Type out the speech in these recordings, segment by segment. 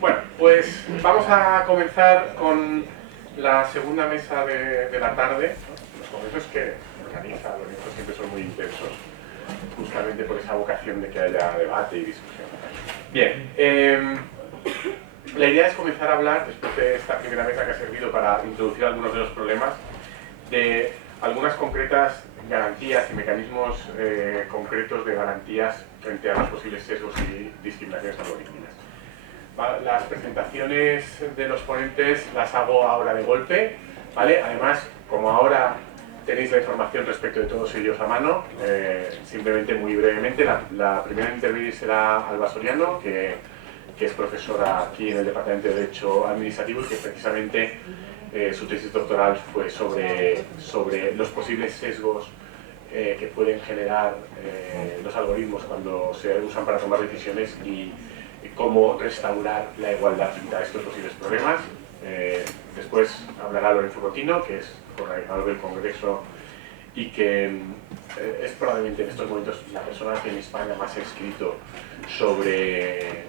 Bueno, pues vamos a comenzar con la segunda mesa de la tarde. Los congresos que organiza Lorenzo siempre son muy intensos, justamente por esa vocación de que haya debate y discusión. Bien, la idea es comenzar a hablar, después de esta primera mesa que ha servido para introducir algunos de los problemas, de algunas concretas garantías y mecanismos concretos de garantías frente a los posibles sesgos y discriminaciones algorítmicas. Las presentaciones de los ponentes las hago ahora de golpe, ¿vale? Además, como ahora tenéis la información respecto de todos ellos a mano, simplemente muy brevemente, la primera en intervenir será Alba Soriano, que es profesora aquí en el Departamento de Derecho Administrativo y que precisamente su tesis doctoral fue sobre los posibles sesgos que pueden generar los algoritmos cuando se usan para tomar decisiones y cómo restaurar la igualdad frente a estos posibles problemas. Después hablará Lorenzo Cotino, que es coordinador del Congreso y que es probablemente en estos momentos la persona que en España más ha escrito sobre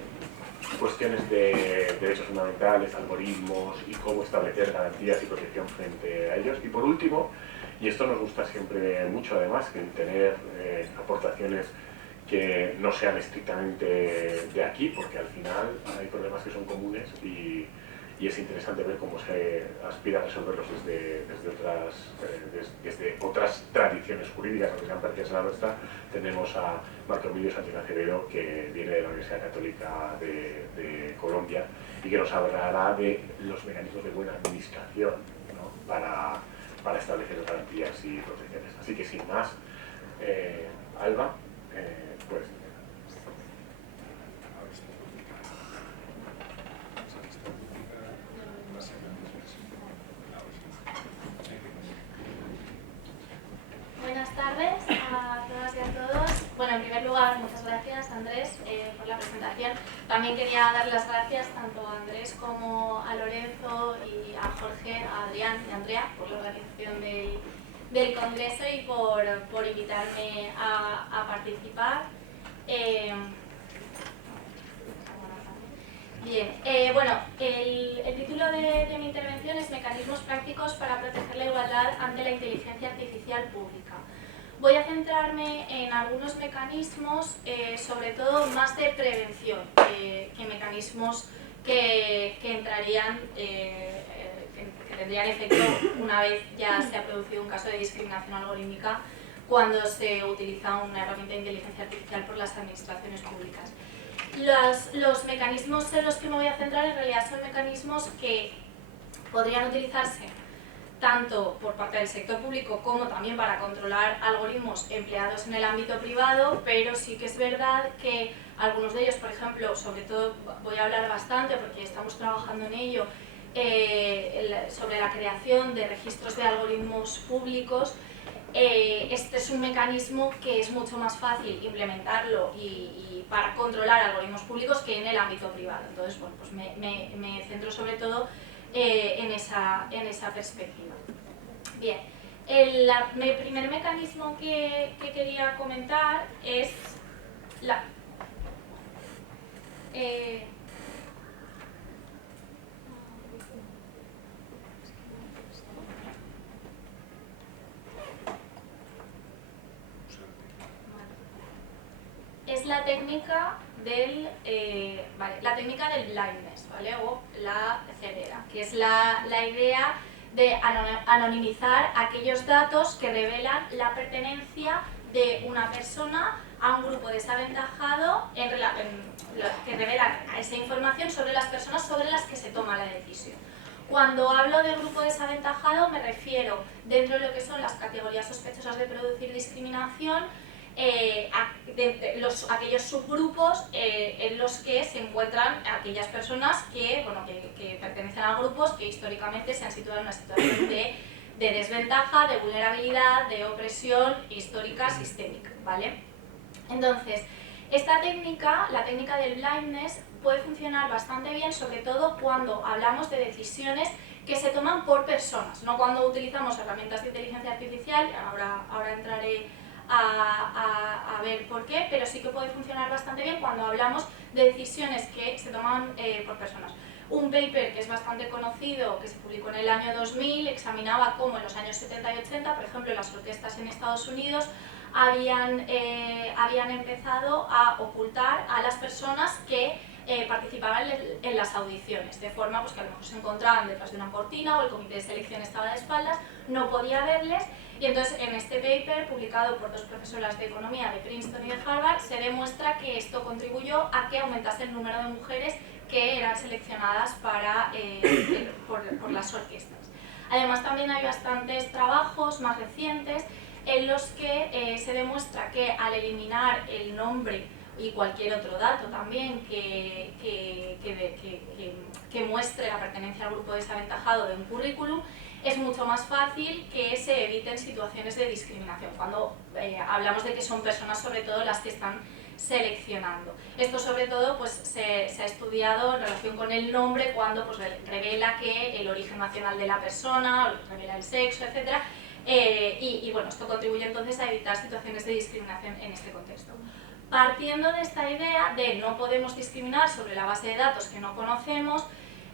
cuestiones de derechos fundamentales, algoritmos y cómo establecer garantías y protección frente a ellos. Y por último, y esto nos gusta siempre mucho además, que tener aportaciones que no sean estrictamente de aquí, porque al final hay problemas que son comunes y es interesante ver cómo se aspira a resolverlos desde otras tradiciones jurídicas, aunque sean parecidas a la nuestra. Tenemos a Marco Emilio Sánchez Acevedo, que viene de la Universidad Católica de Colombia y que nos hablará de los mecanismos de buena administración, ¿no? para establecer garantías y protecciones. Así que sin más, Alba, pues... Buenas tardes a todas y a todos. Bueno, en primer lugar, muchas gracias, Andrés, por la presentación. También quería dar las gracias tanto a Andrés como a Lorenzo y a Jorge, a Adrián y a Andrea por la organización del congreso y por invitarme a participar. Bien, bueno, el título de mi intervención es Mecanismos prácticos para proteger la igualdad ante la inteligencia artificial pública. Voy a centrarme en algunos mecanismos, sobre todo más de prevención, que mecanismos que entrarían, que tendrían efecto una vez ya se ha producido un caso de discriminación algorítmica cuando se utiliza una herramienta de inteligencia artificial por las administraciones públicas. Los mecanismos en los que me voy a centrar en realidad son mecanismos que podrían utilizarse tanto por parte del sector público como también para controlar algoritmos empleados en el ámbito privado, pero sí que es verdad que algunos de ellos, por ejemplo, sobre todo voy a hablar bastante porque estamos trabajando en ello, sobre la creación de registros de algoritmos públicos. Este es un mecanismo que es mucho más fácil implementarlo y para controlar algoritmos públicos que en el ámbito privado. Entonces, bueno, pues me centro sobre todo en esa perspectiva. Bien, el primer mecanismo que quería comentar es la... es la técnica del blindness, ¿vale? O la ceguera, que es la idea de anonimizar aquellos datos que revelan la pertenencia de una persona a un grupo desaventajado, que revelan esa información sobre las personas sobre las que se toma la decisión. Cuando hablo de grupo desaventajado me refiero, dentro de lo que son las categorías sospechosas de producir discriminación, aquellos subgrupos en los que se encuentran aquellas personas que pertenecen a grupos que históricamente se han situado en una situación de desventaja, de vulnerabilidad, de opresión histórica sistémica, ¿vale? Entonces, esta técnica, la técnica del blindness, puede funcionar bastante bien, sobre todo cuando hablamos de decisiones que se toman por personas, no cuando utilizamos herramientas de inteligencia artificial, ahora entraré a ver por qué, pero sí que puede funcionar bastante bien cuando hablamos de decisiones que se toman por personas. Un paper que es bastante conocido, que se publicó en el año 2000, examinaba cómo en los años 70 y 80, por ejemplo, las orquestas en Estados Unidos habían empezado a ocultar a las personas que participaban en las audiciones, de forma pues, que a lo mejor se encontraban detrás de una cortina o el comité de selección estaba de espaldas, no podía verles, y entonces en este paper, publicado por dos profesoras de economía de Princeton y de Harvard, se demuestra que esto contribuyó a que aumentase el número de mujeres que eran seleccionadas por las orquestas. Además también hay bastantes trabajos más recientes en los que se demuestra que al eliminar el nombre y cualquier otro dato también que muestre la pertenencia al grupo desaventajado de un currículum, es mucho más fácil que se eviten situaciones de discriminación, cuando hablamos de que son personas sobre todo las que están seleccionando. Esto sobre todo pues, se ha estudiado en relación con el nombre cuando pues, revela que el origen nacional de la persona, revela el sexo, etc. Y bueno, esto contribuye entonces a evitar situaciones de discriminación en este contexto. Partiendo de esta idea de no podemos discriminar sobre la base de datos que no conocemos,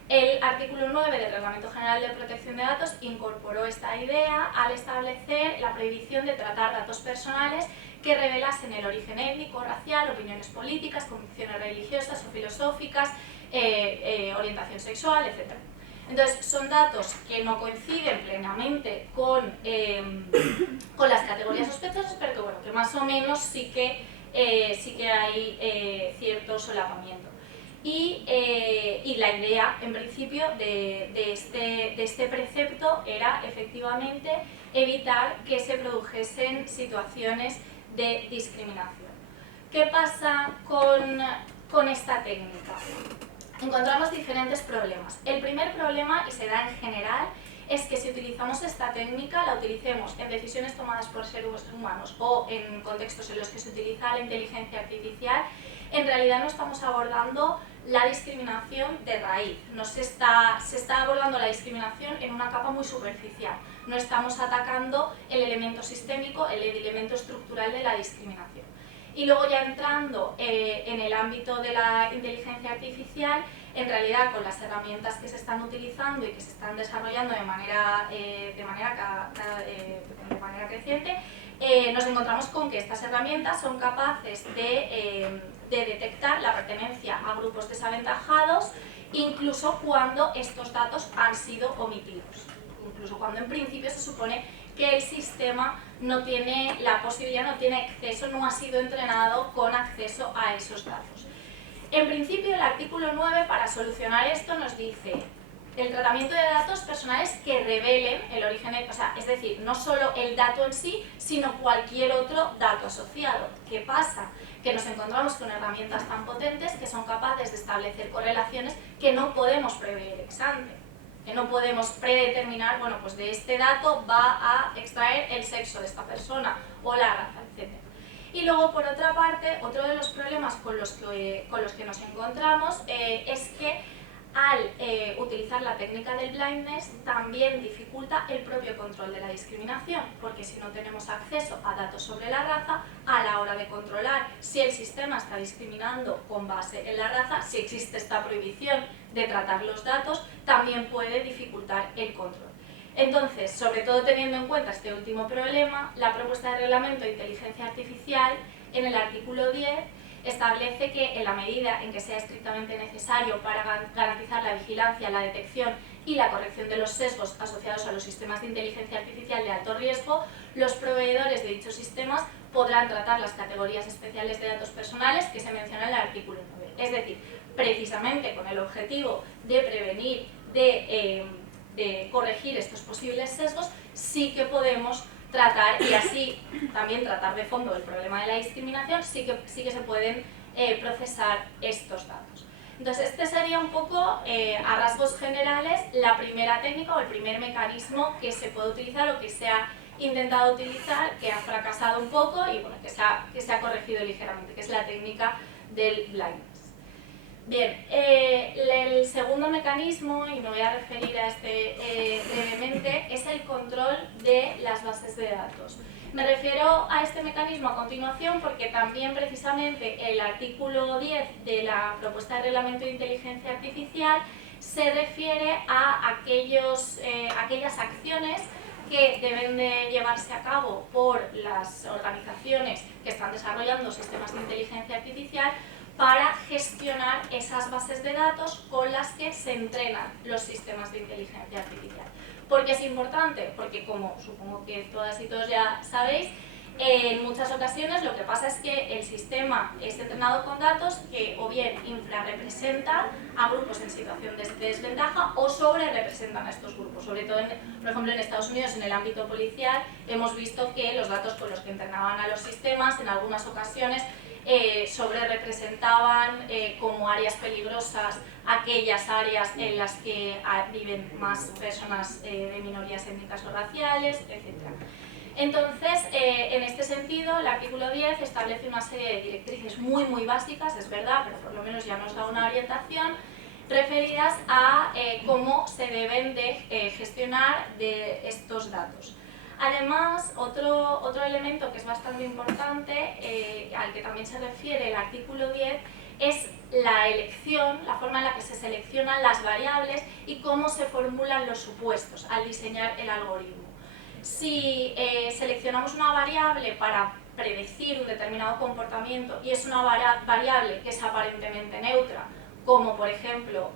el artículo 9 del Reglamento General de Protección de Datos incorporó esta idea al establecer la prohibición de tratar datos personales que revelasen el origen étnico, racial, opiniones políticas, convicciones religiosas o filosóficas, orientación sexual, etc. Entonces, son datos que no coinciden plenamente con las categorías sospechosas, pero que, bueno, que más o menos sí que hay cierto solapamiento. Y la idea, en principio, de este precepto era efectivamente evitar que se produjesen situaciones de discriminación. ¿Qué pasa con esta técnica? Encontramos diferentes problemas. El primer problema, y se da en general, es que si utilizamos esta técnica, la utilicemos en decisiones tomadas por seres humanos o en contextos en los que se utiliza la inteligencia artificial, en realidad no estamos abordando la discriminación de raíz, se está abordando la discriminación en una capa muy superficial, no estamos atacando el elemento sistémico, el elemento estructural de la discriminación. Y luego ya entrando en el ámbito de la inteligencia artificial, en realidad con las herramientas que se están utilizando y que se están desarrollando de manera creciente, nos encontramos con que estas herramientas son capaces de detectar la pertenencia a grupos desaventajados, incluso cuando estos datos han sido omitidos, incluso cuando en principio se supone que el sistema no tiene la posibilidad, no tiene acceso, no ha sido entrenado con acceso a esos datos. En principio, el artículo 9, para solucionar esto, nos dice el tratamiento de datos personales que revelen el origen, es decir, no solo el dato en sí, sino cualquier otro dato asociado. ¿Qué pasa? Que nos encontramos con herramientas tan potentes que son capaces de establecer correlaciones que no podemos prever ex ante, que no podemos predeterminar, bueno, pues de este dato va a extraer el sexo de esta persona o la raza, etc. Y luego, por otra parte, otro de los problemas con los que nos encontramos es que al utilizar la técnica del blindness también dificulta el propio control de la discriminación, porque si no tenemos acceso a datos sobre la raza, a la hora de controlar si el sistema está discriminando con base en la raza, si existe esta prohibición de tratar los datos, también puede dificultar el control. Entonces, sobre todo teniendo en cuenta este último problema, la propuesta de reglamento de inteligencia artificial, en el artículo 10, establece que en la medida en que sea estrictamente necesario para garantizar la vigilancia, la detección y la corrección de los sesgos asociados a los sistemas de inteligencia artificial de alto riesgo, los proveedores de dichos sistemas podrán tratar las categorías especiales de datos personales que se mencionan en el artículo 9. Es decir, precisamente con el objetivo de prevenir, de corregir estos posibles sesgos, sí que podemos tratar, y así también tratar de fondo el problema de la discriminación, sí que se pueden procesar estos datos. Entonces, este sería un poco, a rasgos generales, la primera técnica o el primer mecanismo que se puede utilizar o que se ha intentado utilizar, que ha fracasado un poco y bueno, que se ha corregido ligeramente, que es la técnica del blindness. Bien, el segundo mecanismo, y me voy a referir a este brevemente, es el control de las bases de datos. Me refiero a este mecanismo a continuación porque también precisamente el artículo 10 de la propuesta de reglamento de inteligencia artificial se refiere a aquellas acciones que deben de llevarse a cabo por las organizaciones que están desarrollando sistemas de inteligencia artificial para gestionar esas bases de datos con las que se entrenan los sistemas de inteligencia artificial. ¿Por qué es importante? Porque, como supongo que todas y todos ya sabéis, en muchas ocasiones lo que pasa es que el sistema es entrenado con datos que o bien infrarrepresentan a grupos en situación de desventaja o sobrerepresentan a estos grupos. Sobre todo, por ejemplo, en Estados Unidos, en el ámbito policial, hemos visto que los datos con los que entrenaban a los sistemas en algunas ocasiones sobrerepresentaban como áreas peligrosas aquellas áreas en las que viven más personas de minorías étnicas o raciales, etc. Entonces, en este sentido, el artículo 10 establece una serie de directrices muy básicas, es verdad, pero por lo menos ya nos da una orientación, referidas a cómo se deben de gestionar de estos datos. Además, otro elemento que es bastante importante, al que también se refiere el artículo 10, es la elección, la forma en la que se seleccionan las variables y cómo se formulan los supuestos al diseñar el algoritmo. Si seleccionamos una variable para predecir un determinado comportamiento y es una variable que es aparentemente neutra, como por ejemplo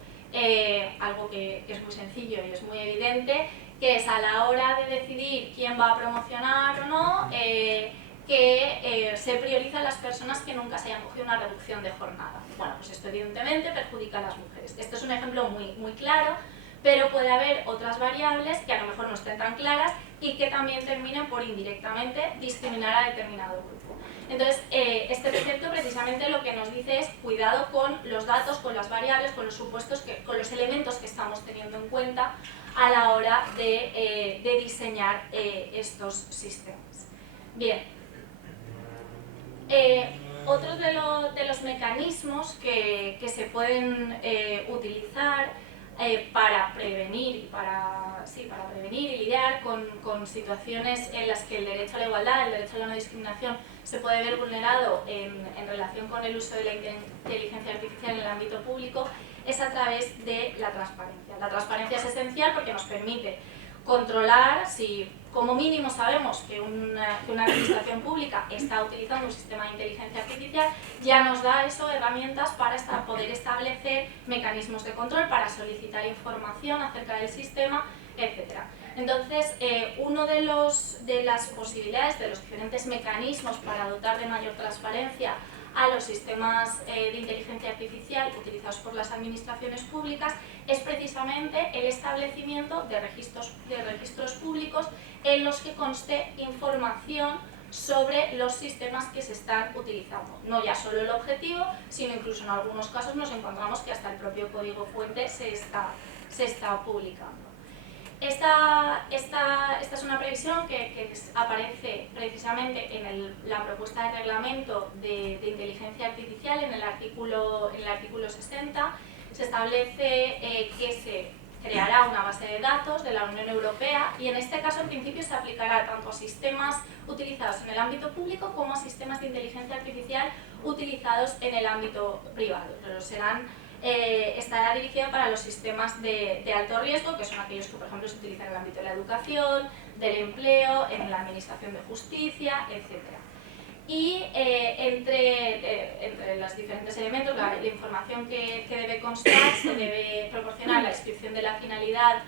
algo que es muy sencillo y es muy evidente, que es a la hora de decidir quién va a promocionar o no, que se priorizan las personas que nunca se hayan cogido una reducción de jornada. Bueno, pues esto evidentemente perjudica a las mujeres. Este es un ejemplo muy claro, pero puede haber otras variables que a lo mejor no estén tan claras y que también terminen por indirectamente discriminar a determinado grupo. Entonces, este precepto precisamente lo que nos dice es cuidado con los datos, con las variables, con los supuestos, con los elementos que estamos teniendo en cuenta a la hora de diseñar estos sistemas. Bien, otros de los mecanismos que se pueden utilizar para prevenir y lidiar con situaciones en las que el derecho a la igualdad, el derecho a la no discriminación se puede ver vulnerado en relación con el uso de la inteligencia artificial en el ámbito público, es a través de la transparencia. La transparencia es esencial porque nos permite controlar si como mínimo sabemos que una administración pública está utilizando un sistema de inteligencia artificial, ya nos da eso herramientas para poder establecer mecanismos de control, para solicitar información acerca del sistema, etc. Entonces, uno de las posibilidades, de los diferentes mecanismos para dotar de mayor transparencia a los sistemas de inteligencia artificial utilizados por las administraciones públicas es precisamente el establecimiento de registros públicos en los que conste información sobre los sistemas que se están utilizando. No ya solo el objetivo, sino incluso en algunos casos nos encontramos que hasta el propio código fuente se está publicando. Esta es una previsión que aparece precisamente en la propuesta de reglamento de inteligencia artificial en el artículo 60. Se establece que se creará una base de datos de la Unión Europea y en este caso en principio se aplicará tanto a sistemas utilizados en el ámbito público como a sistemas de inteligencia artificial utilizados en el ámbito privado, pero estará dirigido para los sistemas de alto riesgo, que son aquellos que por ejemplo se utilizan en el ámbito de la educación, del empleo, en la administración de justicia, etc. Y entre los diferentes elementos, la información que debe constar, se debe proporcionar la descripción de la finalidad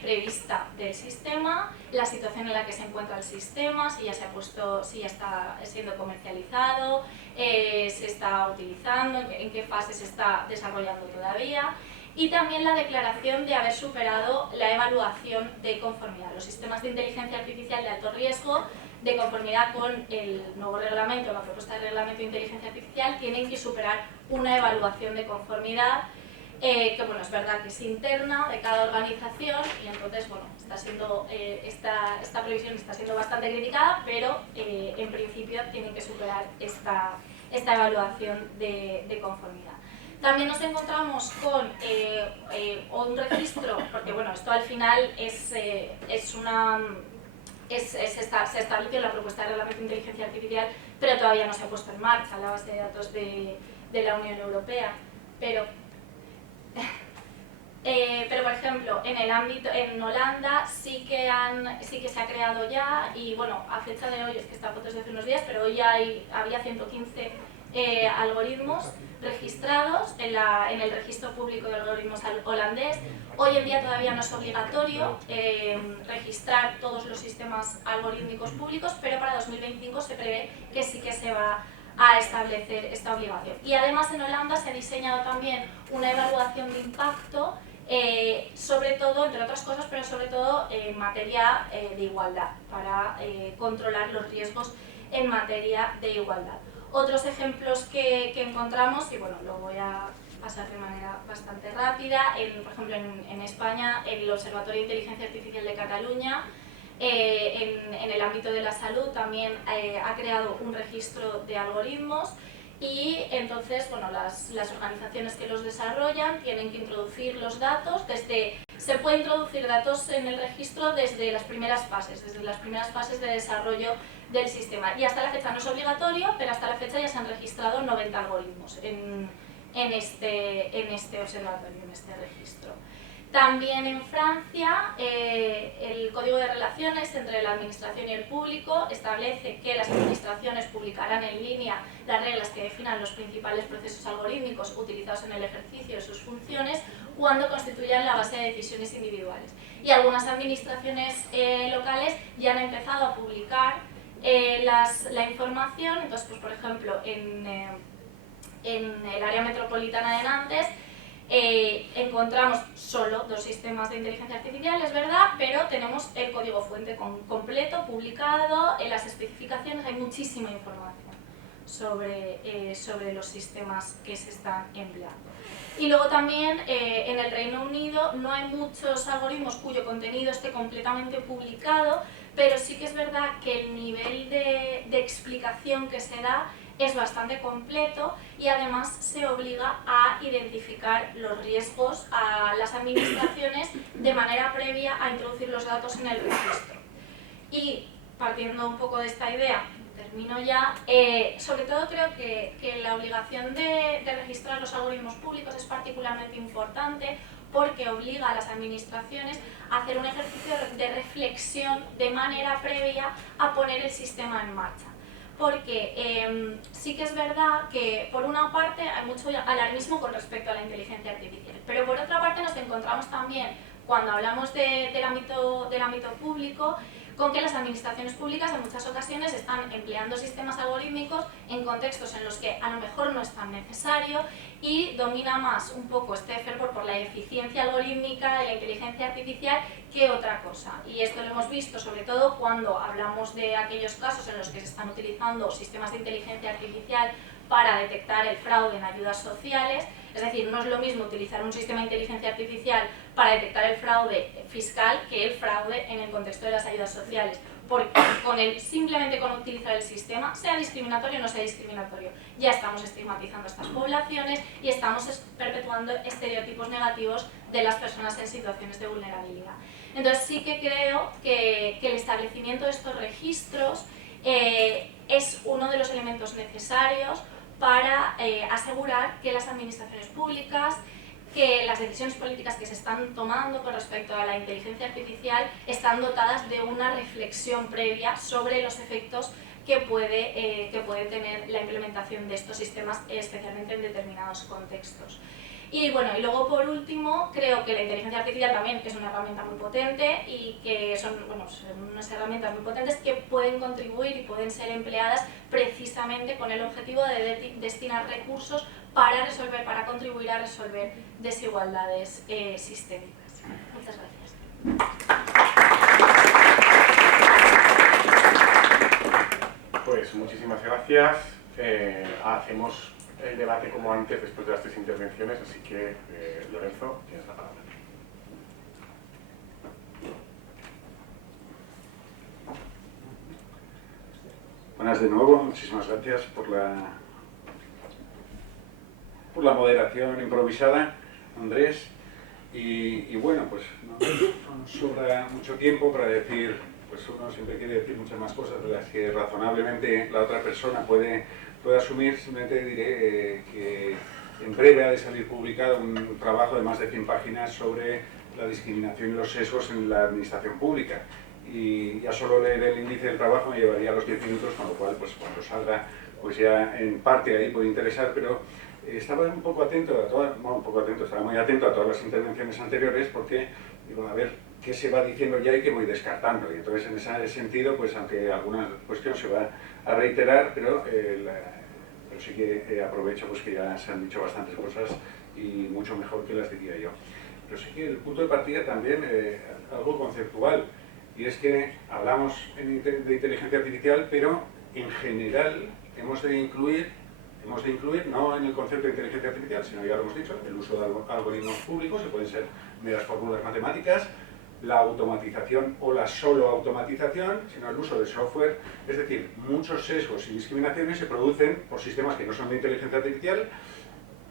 prevista del sistema, la situación en la que se encuentra el sistema, si ya está siendo comercializado, se está utilizando, en qué fase se está desarrollando todavía, y también la declaración de haber superado la evaluación de conformidad. Los sistemas de inteligencia artificial de alto riesgo, de conformidad con el nuevo reglamento, la propuesta de reglamento de inteligencia artificial, tienen que superar una evaluación de conformidad que bueno, es verdad que es interna de cada organización y entonces bueno, esta previsión está siendo bastante criticada, pero en principio tienen que superar esta evaluación de conformidad. También nos encontramos con un registro, porque bueno, esto al final es se estableció la propuesta de reglamento de inteligencia artificial, pero todavía no se ha puesto en marcha la base de datos de la Unión Europea. Pero por ejemplo, en Holanda sí que se ha creado ya, y bueno, a fecha de hoy, es que esta foto es de hace unos días, pero hoy ya había 115 algoritmos registrados en el registro público de algoritmos holandés. Hoy en día todavía no es obligatorio registrar todos los sistemas algorítmicos públicos, pero para 2025 se prevé que sí que se va a establecer esta obligación. Y además en Holanda se ha diseñado también una evaluación de impacto, sobre todo, entre otras cosas, pero sobre todo en materia de igualdad, para controlar los riesgos en materia de igualdad. Otros ejemplos que encontramos, y bueno, lo voy a pasar de manera bastante rápida, por ejemplo en España, el Observatorio de Inteligencia Artificial de Cataluña, en el ámbito de la salud también ha creado un registro de algoritmos, y entonces bueno, las organizaciones que los desarrollan tienen que introducir los datos. Se puede introducir datos en el registro desde las primeras fases de desarrollo del sistema, y hasta la fecha no es obligatorio, pero hasta la fecha ya se han registrado 90 algoritmos en este observatorio, en este registro. También en Francia, el Código de Relaciones entre la Administración y el Público establece que las administraciones publicarán en línea las reglas que definan los principales procesos algorítmicos utilizados en el ejercicio de sus funciones cuando constituyan la base de decisiones individuales. Y algunas administraciones locales ya han empezado a publicar la información. Entonces, pues, por ejemplo, en el área metropolitana de Nantes, encontramos solo 2 sistemas de inteligencia artificial, es verdad, pero tenemos el código fuente completo, publicado, en las especificaciones hay muchísima información sobre los sistemas que se están empleando. Y luego también en el Reino Unido no hay muchos algoritmos cuyo contenido esté completamente publicado, pero sí que es verdad que el nivel de explicación que se da es bastante completo, y además se obliga a identificar los riesgos a las administraciones de manera previa a introducir los datos en el registro. Y partiendo un poco de esta idea, termino ya, sobre todo creo que la obligación de registrar los algoritmos públicos es particularmente importante, porque obliga a las administraciones a hacer un ejercicio de reflexión de manera previa a poner el sistema en marcha. Porque sí que es verdad que por una parte hay mucho alarmismo con respecto a la inteligencia artificial, pero por otra parte nos encontramos también, cuando hablamos del ámbito público, con que las administraciones públicas en muchas ocasiones están empleando sistemas algorítmicos en contextos en los que a lo mejor no es tan necesario, y domina más un poco este fervor por la eficiencia algorítmica de la inteligencia artificial que otra cosa. Y esto lo hemos visto sobre todo cuando hablamos de aquellos casos en los que se están utilizando sistemas de inteligencia artificial para detectar el fraude en ayudas sociales. Es decir, no es lo mismo utilizar un sistema de inteligencia artificial para detectar el fraude fiscal que el fraude en el contexto de las ayudas sociales, porque simplemente con utilizar el sistema, sea discriminatorio o no sea discriminatorio, ya estamos estigmatizando a estas poblaciones y estamos perpetuando estereotipos negativos de las personas en situaciones de vulnerabilidad. Entonces sí que creo que el establecimiento de estos registros es uno de los elementos necesarios para asegurar que las administraciones públicas, que las decisiones políticas que se están tomando con respecto a la inteligencia artificial están dotadas de una reflexión previa sobre los efectos que puede tener la implementación de estos sistemas, especialmente en determinados contextos. Y bueno, y luego por último, creo que la inteligencia artificial también es una herramienta muy potente, y que son unas herramientas muy potentes que pueden contribuir y pueden ser empleadas precisamente con el objetivo de destinar recursos para contribuir a resolver desigualdades sistémicas. Muchas gracias. Pues muchísimas gracias. Hacemos el debate como antes, después de las 3 intervenciones, así que Lorenzo, tienes la palabra. Buenas de nuevo, muchísimas gracias por la moderación improvisada, Andrés. Y bueno, pues no nos sobra mucho tiempo para decir pues uno siempre quiere decir muchas más cosas de las que razonablemente la otra persona puede asumir. Simplemente diré que en breve ha de salir publicado un trabajo de más de 100 páginas sobre la discriminación y los sesgos en la administración pública. Y ya solo leer el índice del trabajo me llevaría los 10 minutos, con lo cual, pues cuando salga, pues ya en parte ahí puede interesar, pero estaba un poco atento a todas, bueno, un poco atento, estaba muy atento a todas las intervenciones anteriores, porque digo, a ver qué se va diciendo ya y qué voy descartando. Y entonces, en ese sentido, pues aunque alguna cuestión se va a reiterar, pero sí que aprovecho pues que ya se han dicho bastantes cosas y mucho mejor que las diría yo. Pero sí que el punto de partida también, algo conceptual, y es que hablamos de inteligencia artificial, pero en general hemos de incluir, no en el concepto de inteligencia artificial, sino ya lo hemos dicho, el uso de algoritmos públicos, que pueden ser meras fórmulas matemáticas, la automatización o la solo automatización, sino el uso de software. Es decir, muchos sesgos y discriminaciones se producen por sistemas que no son de inteligencia artificial.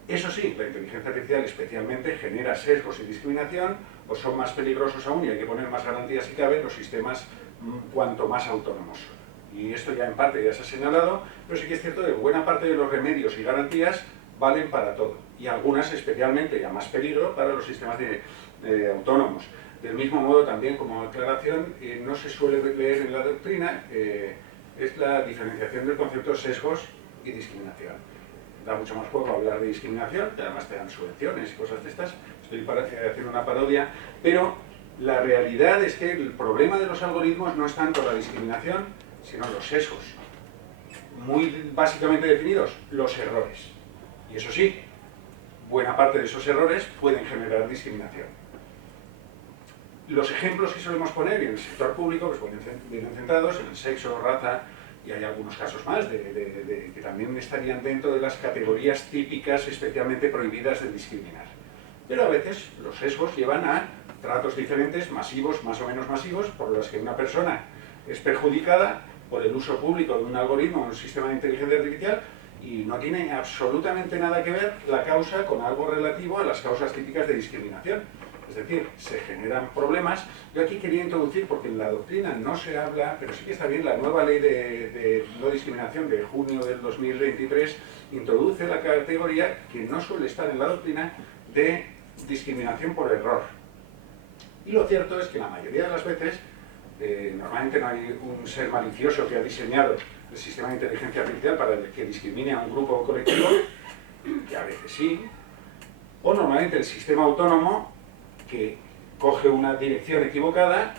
Eso sí, la inteligencia artificial especialmente genera sesgos y discriminación, o son más peligrosos aún y hay que poner más garantías si cabe los sistemas cuanto más autónomos son. Y esto ya en parte ya se ha señalado, pero sí que es cierto que buena parte de los remedios y garantías valen para todo, y algunas especialmente, y a más peligro, para los sistemas autónomos. Del mismo modo, también como aclaración, no se suele leer en la doctrina, es la diferenciación del concepto de sesgos y discriminación. Da mucho más juego hablar de discriminación, que además te dan subvenciones y cosas de estas, estoy haciendo una parodia, pero la realidad es que el problema de los algoritmos no es tanto la discriminación, sino los sesgos. Muy básicamente definidos, los errores. Y eso sí, buena parte de esos errores pueden generar discriminación. Los ejemplos que solemos poner en el sector público pues vienen centrados en el sexo, raza, y hay algunos casos más que también estarían dentro de las categorías típicas especialmente prohibidas de discriminar. Pero a veces los sesgos llevan a tratos diferentes, masivos, más o menos masivos, por los que una persona es perjudicada por el uso público de un algoritmo o un sistema de inteligencia artificial y no tiene absolutamente nada que ver la causa con algo relativo a las causas típicas de discriminación. Es decir, se generan problemas. Yo aquí quería introducir, porque en la doctrina no se habla, pero sí que está bien, la nueva ley de no discriminación de junio del 2023 introduce la categoría, que no suele estar en la doctrina, de discriminación por error. Y lo cierto es que la mayoría de las veces, normalmente no hay un ser malicioso que ha diseñado el sistema de inteligencia artificial para que discrimine a un grupo o colectivo, que a veces sí, o normalmente el sistema autónomo que coge una dirección equivocada,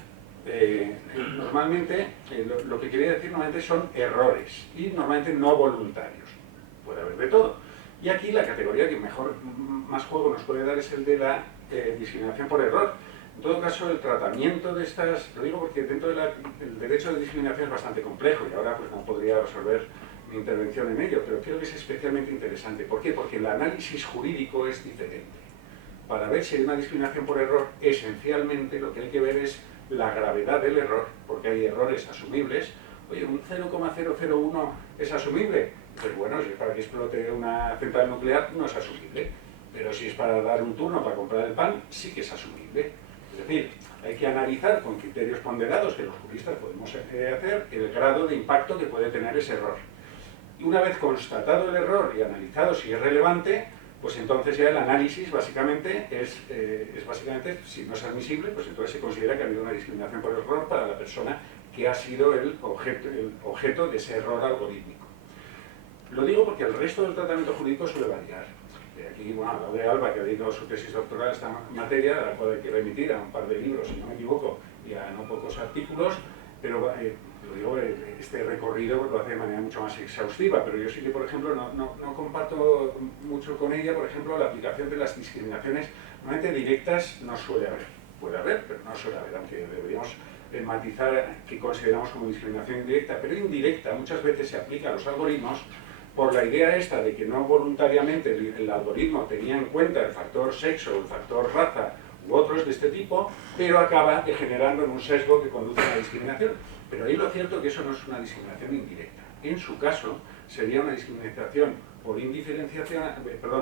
normalmente, lo que quería decir normalmente son errores, y normalmente no voluntarios. Puede haber de todo. Y aquí la categoría que más juego nos puede dar es el de la discriminación por error. En todo caso, el tratamiento de estas, lo digo porque dentro del derecho de discriminación es bastante complejo, y ahora pues no podría resolver mi intervención en ello, pero creo que es especialmente interesante. ¿Por qué? Porque el análisis jurídico es diferente. Para ver si hay una discriminación por error, esencialmente lo que hay que ver es la gravedad del error, porque hay errores asumibles. Oye, un 0,001 es asumible. Pues bueno, si es para que explote una central nuclear, no es asumible. Pero si es para dar un turno para comprar el pan, sí que es asumible. Es decir, hay que analizar con criterios ponderados que los juristas podemos hacer el grado de impacto que puede tener ese error. Y una vez constatado el error y analizado si es relevante, pues entonces ya el análisis básicamente es si no es admisible, pues entonces se considera que ha habido una discriminación por error para la persona que ha sido el objeto de ese error algorítmico. Lo digo porque el resto del tratamiento jurídico suele variar. Aquí, bueno, hablo de Alba, que ha dedicado su tesis doctoral a esta materia, a la cual hay que remitir a un par de libros, si no me equivoco, y a no pocos artículos, pero lo digo, este recorrido lo hace de manera mucho más exhaustiva, pero yo sí que, por ejemplo, no comparto mucho con ella, por ejemplo, la aplicación de las discriminaciones. Normalmente directas no suele haber, puede haber, pero no suele haber, aunque deberíamos matizar qué consideramos como discriminación indirecta, pero indirecta muchas veces se aplica a los algoritmos por la idea esta de que no voluntariamente el algoritmo tenía en cuenta el factor sexo, el factor raza u otros de este tipo, pero acaba generando un sesgo que conduce a la discriminación. Pero ahí lo cierto es que eso no es una discriminación indirecta. En su caso, sería una discriminación por indiferenciación,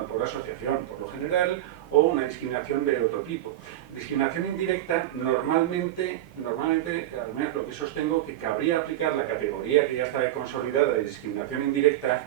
por asociación, por lo general, o una discriminación de otro tipo. Discriminación indirecta, normalmente, al menos lo que sostengo, que cabría aplicar la categoría que ya está consolidada de discriminación indirecta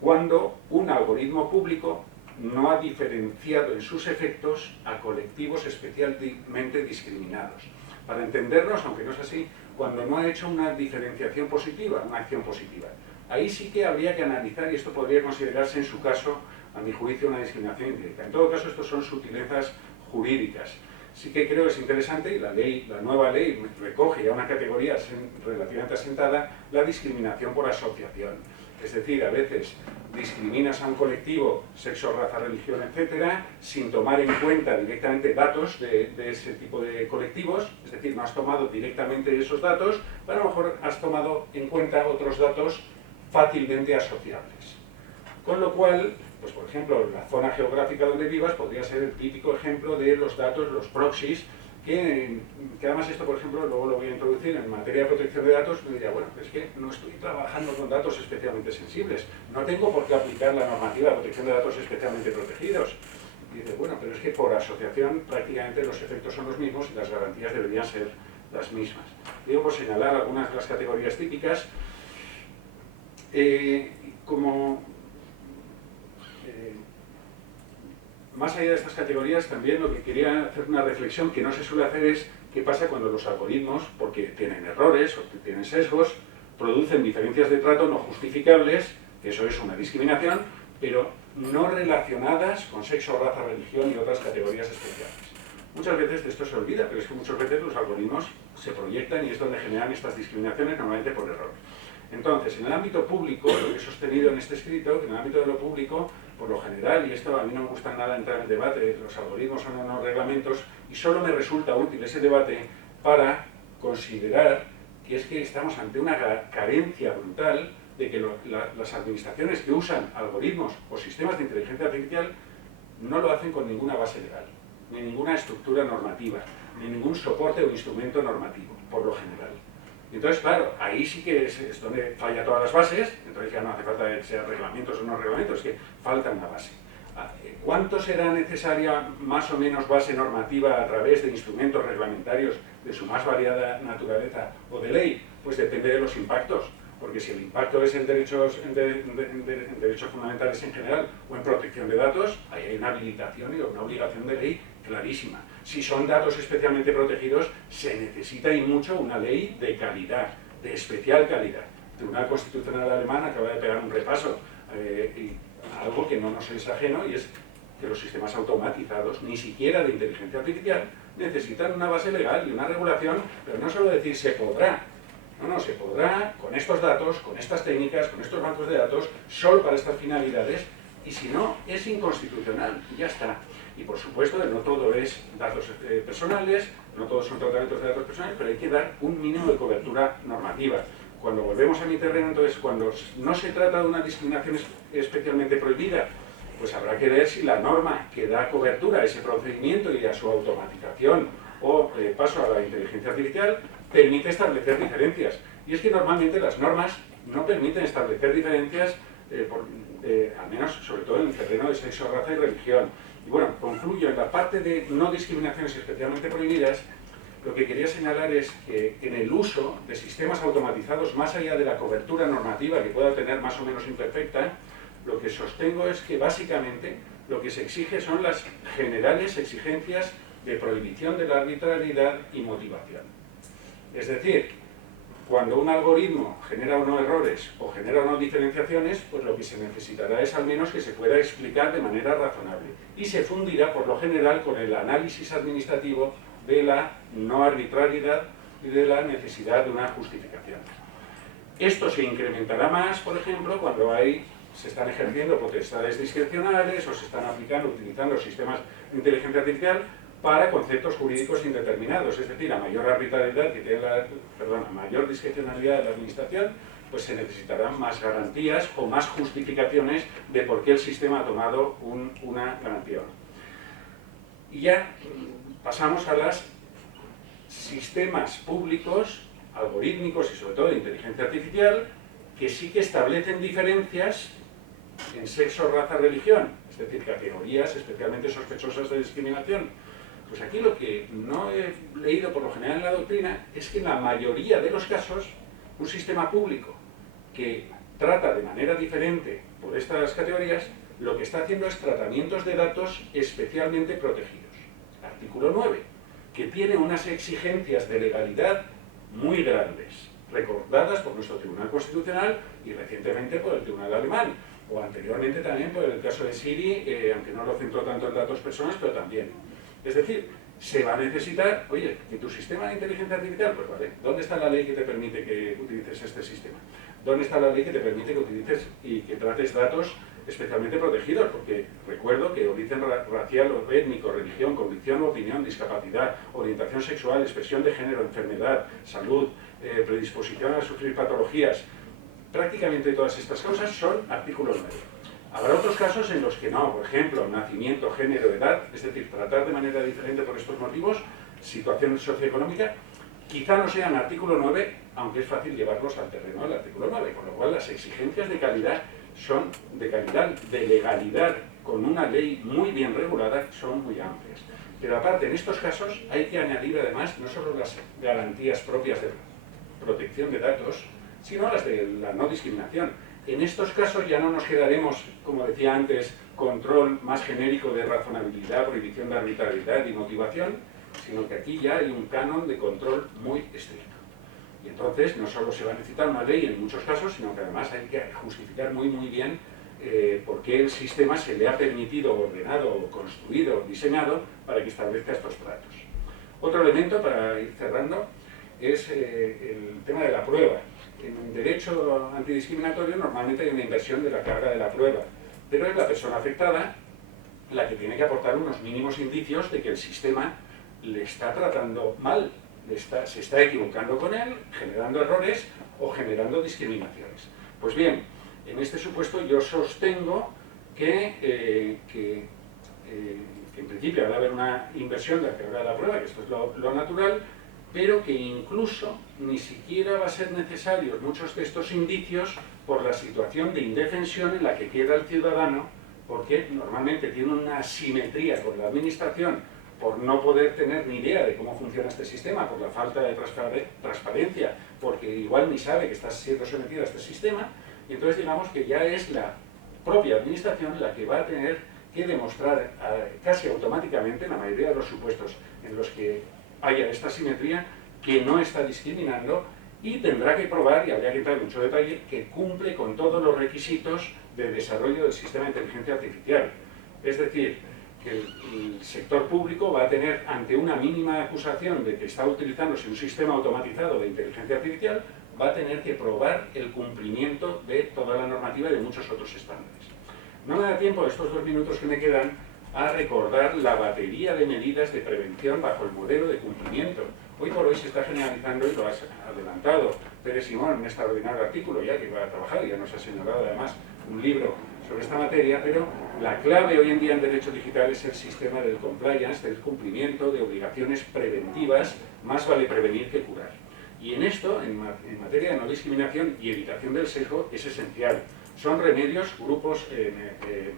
cuando un algoritmo público no ha diferenciado en sus efectos a colectivos especialmente discriminados. Para entendernos, aunque no es así, cuando no ha hecho una diferenciación positiva, una acción positiva. Ahí sí que habría que analizar, y esto podría considerarse en su caso, a mi juicio, una discriminación indirecta. En todo caso, estos son sutilezas jurídicas. Sí que creo que es interesante, y la nueva ley recoge ya una categoría relativamente asentada, la discriminación por asociación. Es decir, a veces discriminas a un colectivo, sexo, raza, religión, etcétera, sin tomar en cuenta directamente datos de ese tipo de colectivos, es decir, no has tomado directamente esos datos, pero a lo mejor has tomado en cuenta otros datos fácilmente asociables. Con lo cual, pues por ejemplo, la zona geográfica donde vivas podría ser el típico ejemplo de los datos, los proxies, que además esto, por ejemplo, luego lo voy a introducir en materia de protección de datos, me diría, bueno, es que no estoy trabajando con datos especialmente sensibles, no tengo por qué aplicar la normativa de protección de datos especialmente protegidos. Y dice, bueno, pero es que por asociación prácticamente los efectos son los mismos y las garantías deberían ser las mismas. Digo, por señalar algunas de las categorías típicas, más allá de estas categorías, también lo que quería hacer una reflexión que no se suele hacer es qué pasa cuando los algoritmos, porque tienen errores o tienen sesgos, producen diferencias de trato no justificables, que eso es una discriminación, pero no relacionadas con sexo, raza, religión y otras categorías especiales. Muchas veces de esto se olvida, pero es que muchas veces los algoritmos se proyectan y es donde generan estas discriminaciones, normalmente por error. Entonces, en el ámbito público, lo que he sostenido en este escrito, que en el ámbito de lo público, por lo general, y esto a mí no me gusta nada entrar en debate, los algoritmos son unos reglamentos, y solo me resulta útil ese debate para considerar que es que estamos ante una carencia brutal de que las administraciones que usan algoritmos o sistemas de inteligencia artificial no lo hacen con ninguna base legal, ni ninguna estructura normativa, ni ningún soporte o instrumento normativo, por lo general. Entonces, claro, ahí sí que es donde falla todas las bases, entonces ya no hace falta que sean reglamentos o no reglamentos, es que falta una base. ¿Cuánto será necesaria más o menos base normativa a través de instrumentos reglamentarios de su más variada naturaleza o de ley? Pues depende de los impactos, porque si el impacto es en derechos fundamentales en general o en protección de datos, ahí hay una habilitación y una obligación de ley clarísima. Si son datos especialmente protegidos, se necesita y mucho una ley de calidad, de especial calidad. El Tribunal Constitucional Alemán acaba de pegar un repaso, y algo que no nos es ajeno, y es que los sistemas automatizados, ni siquiera de inteligencia artificial, necesitan una base legal y una regulación, pero no solo decir se podrá. No, se podrá con estos datos, con estas técnicas, con estos bancos de datos, solo para estas finalidades, y si no, es inconstitucional, y ya está. Y por supuesto, no todo es datos personales, no todos son tratamientos de datos personales, pero hay que dar un mínimo de cobertura normativa. Cuando volvemos a mi terreno, entonces, cuando no se trata de una discriminación especialmente prohibida, pues habrá que ver si la norma que da cobertura a ese procedimiento y a su automatización o paso a la inteligencia artificial permite establecer diferencias. Y es que normalmente las normas no permiten establecer diferencias, al menos sobre todo en el terreno de sexo, raza y religión. Y bueno, concluyo en la parte de no discriminaciones especialmente prohibidas. Lo que quería señalar es que en el uso de sistemas automatizados, más allá de la cobertura normativa que pueda tener más o menos imperfecta, lo que sostengo es que básicamente lo que se exige son las generales exigencias de prohibición de la arbitrariedad y motivación. Es decir, cuando un algoritmo genera o no errores o genera o no diferenciaciones, pues lo que se necesitará es al menos que se pueda explicar de manera razonable y se fundirá por lo general con el análisis administrativo de la no arbitrariedad y de la necesidad de una justificación. Esto se incrementará más, por ejemplo, cuando se están ejerciendo potestades discrecionales o se están utilizando sistemas de inteligencia artificial para conceptos jurídicos indeterminados, es decir, a mayor arbitrariedad que tiene a mayor discrecionalidad de la administración, pues se necesitarán más garantías o más justificaciones de por qué el sistema ha tomado una garantía. Y ya pasamos a los sistemas públicos, algorítmicos y sobre todo de inteligencia artificial, que sí que establecen diferencias en sexo, raza, religión, es decir, categorías especialmente sospechosas de discriminación. Pues aquí lo que no he leído por lo general en la doctrina es que en la mayoría de los casos un sistema público que trata de manera diferente por estas categorías, lo que está haciendo es tratamientos de datos especialmente protegidos. Artículo 9, que tiene unas exigencias de legalidad muy grandes, recordadas por nuestro Tribunal Constitucional y recientemente por el Tribunal Alemán, o anteriormente también por el caso de Siri, aunque no lo centró tanto en datos personas, pero también. Es decir, se va a necesitar, oye, que tu sistema de inteligencia artificial, pues vale, ¿dónde está la ley que te permite que utilices este sistema? ¿Dónde está la ley que te permite que utilices y que trates datos especialmente protegidos? Porque recuerdo que origen racial o étnico, religión, convicción o opinión, discapacidad, orientación sexual, expresión de género, enfermedad, salud, predisposición a sufrir patologías, prácticamente todas estas cosas son artículo 9. Habrá otros casos en los que no, por ejemplo, nacimiento, género, edad, es decir, tratar de manera diferente por estos motivos, situación socioeconómica, quizá no sean artículo 9, aunque es fácil llevarlos al terreno del artículo 9, con lo cual las exigencias de calidad son de calidad, de legalidad, con una ley muy bien regulada, son muy amplias. Pero aparte, en estos casos hay que añadir además no solo las garantías propias de protección de datos, sino las de la no discriminación. En estos casos ya no nos quedaremos, como decía antes, control más genérico de razonabilidad, prohibición de arbitrariedad y motivación, sino que aquí ya hay un canon de control muy estricto. Y entonces no solo se va a necesitar una ley en muchos casos, sino que además hay que justificar muy bien por qué el sistema se le ha permitido, ordenado, construido, diseñado para que establezca estos tratos. Otro elemento, para ir cerrando, es el tema de la prueba. En derecho antidiscriminatorio normalmente hay una inversión de la carga de la prueba, pero es la persona afectada la que tiene que aportar unos mínimos indicios de que el sistema le está tratando mal, se está equivocando con él, generando errores o generando discriminaciones. Pues bien, en este supuesto yo sostengo que en principio va a haber una inversión de la carga de la prueba, que esto es lo natural, pero que incluso ni siquiera va a ser necesarios muchos de estos indicios por la situación de indefensión en la que queda el ciudadano, porque normalmente tiene una asimetría con la administración por no poder tener ni idea de cómo funciona este sistema, por la falta de transparencia, porque igual ni sabe que está siendo sometido a este sistema, y entonces digamos que ya es la propia administración la que va a tener que demostrar casi automáticamente, en la mayoría de los supuestos en los que haya esta asimetría, que no está discriminando y tendrá que probar, y habría que entrar en mucho detalle, que cumple con todos los requisitos de desarrollo del sistema de inteligencia artificial. Es decir, que el sector público va a tener, ante una mínima acusación de que está utilizándose un sistema automatizado de inteligencia artificial, va a tener que probar el cumplimiento de toda la normativa y de muchos otros estándares. No me da tiempo, estos 2 minutos que me quedan, a recordar la batería de medidas de prevención bajo el modelo de cumplimiento. Hoy por hoy se está generalizando, y lo has adelantado, Pérez Simón, en un extraordinario artículo ya que va a trabajar, y ya nos ha señalado además un libro sobre esta materia, pero la clave hoy en día en derecho digital es el sistema del compliance, del cumplimiento de obligaciones preventivas, más vale prevenir que curar. Y en esto, en materia de no discriminación y evitación del sesgo, es esencial. Son remedios, grupos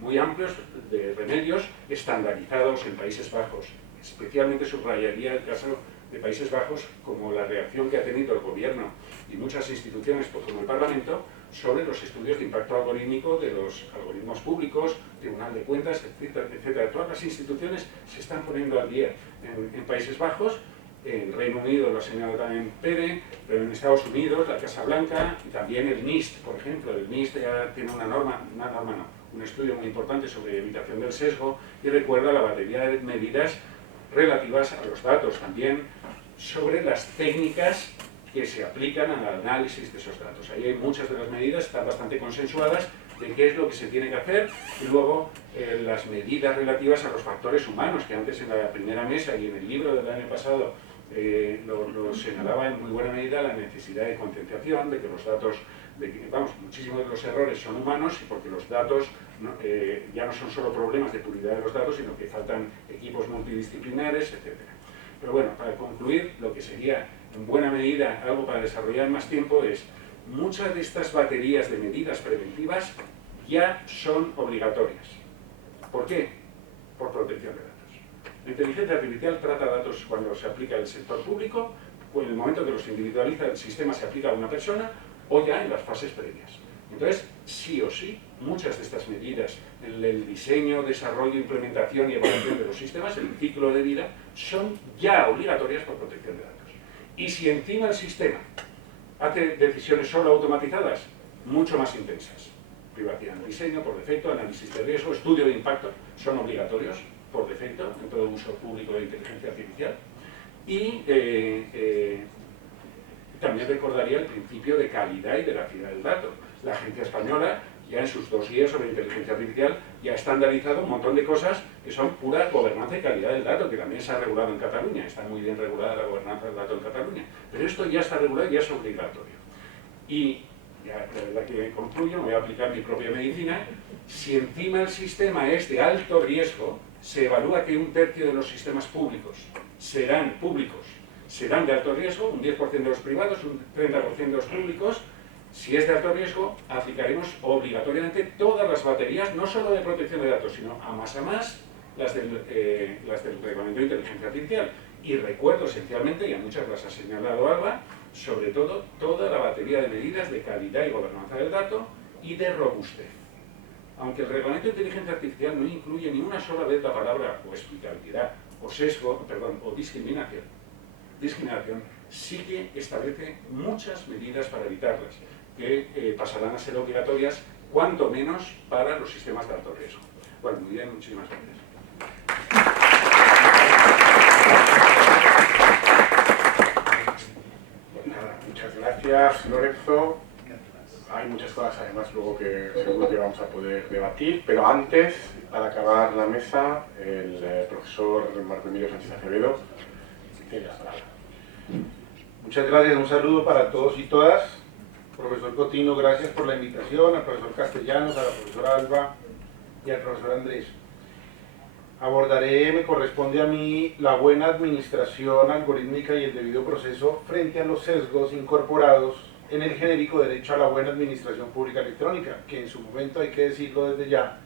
muy amplios de remedios estandarizados en Países Bajos. Especialmente subrayaría el caso de Países Bajos como la reacción que ha tenido el gobierno y muchas instituciones como el Parlamento sobre los estudios de impacto algorítmico de los algoritmos públicos, Tribunal de Cuentas, etcétera, etcétera. Todas las instituciones se están poniendo al día en Países Bajos. En Reino Unido lo ha señalado también Pere, pero en Estados Unidos, la Casa Blanca y también el NIST, por ejemplo. El NIST ya tiene un estudio muy importante sobre evitación del sesgo y recuerda la batería de medidas relativas a los datos también, sobre las técnicas que se aplican al análisis de esos datos. Ahí hay muchas de las medidas, están bastante consensuadas, de qué es lo que se tiene que hacer, y luego las medidas relativas a los factores humanos, que antes en la primera mesa y en el libro del año pasado lo señalaba en muy buena medida, la necesidad de concienciación, de que los datos, muchísimos de los errores son humanos, y porque los datos ya no son solo problemas de puridad de los datos, sino que faltan equipos multidisciplinares, etc. Pero bueno, para concluir, lo que sería en buena medida algo para desarrollar más tiempo es muchas de estas baterías de medidas preventivas ya son obligatorias. ¿Por qué? Por protección de datos. La inteligencia artificial trata datos cuando se aplica en el sector público, o en el momento que los individualiza el sistema se aplica a una persona, o ya en las fases previas. Entonces, sí o sí, muchas de estas medidas, el diseño, desarrollo, implementación y evaluación de los sistemas, el ciclo de vida, son ya obligatorias por protección de datos. Y si encima el sistema hace decisiones solo automatizadas, mucho más intensas. Privacidad en diseño, por defecto, análisis de riesgo, estudio de impacto, son obligatorios por defecto en todo uso público de inteligencia artificial. Y también recordaría el principio de calidad y veracidad del dato. La Agencia Española, ya en sus dossiers sobre inteligencia artificial, ya ha estandarizado un montón de cosas que son pura gobernanza y calidad del dato, que también se ha regulado en Cataluña. Está muy bien regulada la gobernanza del dato en Cataluña. Pero esto ya está regulado y ya es obligatorio. Y ya, la verdad que concluyo, me voy a aplicar mi propia medicina. Si encima el sistema es de alto riesgo, se evalúa que un tercio de los sistemas públicos serán de alto riesgo, un 10% de los privados, un 30% de los públicos. Si es de alto riesgo, aplicaremos obligatoriamente todas las baterías, no solo de protección de datos, sino a más las del Reglamento de Inteligencia Artificial. Y recuerdo esencialmente, y a muchas las ha señalado Alba, sobre todo toda la batería de medidas de calidad y gobernanza del dato y de robustez. Aunque el Reglamento de Inteligencia Artificial no incluye ni una sola vez la palabra o explicabilidad, o sesgo, o discriminación, sí que establece muchas medidas para evitarlas, que pasarán a ser obligatorias, cuanto menos para los sistemas de alto riesgo. Bueno, muy bien, muchísimas gracias. Muchas gracias, Lorenzo. Hay muchas cosas además luego que seguro que vamos a poder debatir, pero antes, para acabar la mesa, el profesor Marco Emilio Sánchez Acevedo tiene la palabra. Muchas gracias, un saludo para todos y todas. Profesor Cotino, gracias por la invitación, al profesor Castellanos, a la profesora Alba y al profesor Andrés. Me corresponde a mí, la buena administración algorítmica y el debido proceso frente a los sesgos incorporados en el genérico derecho a la buena administración pública electrónica, que en su momento, hay que decirlo desde ya,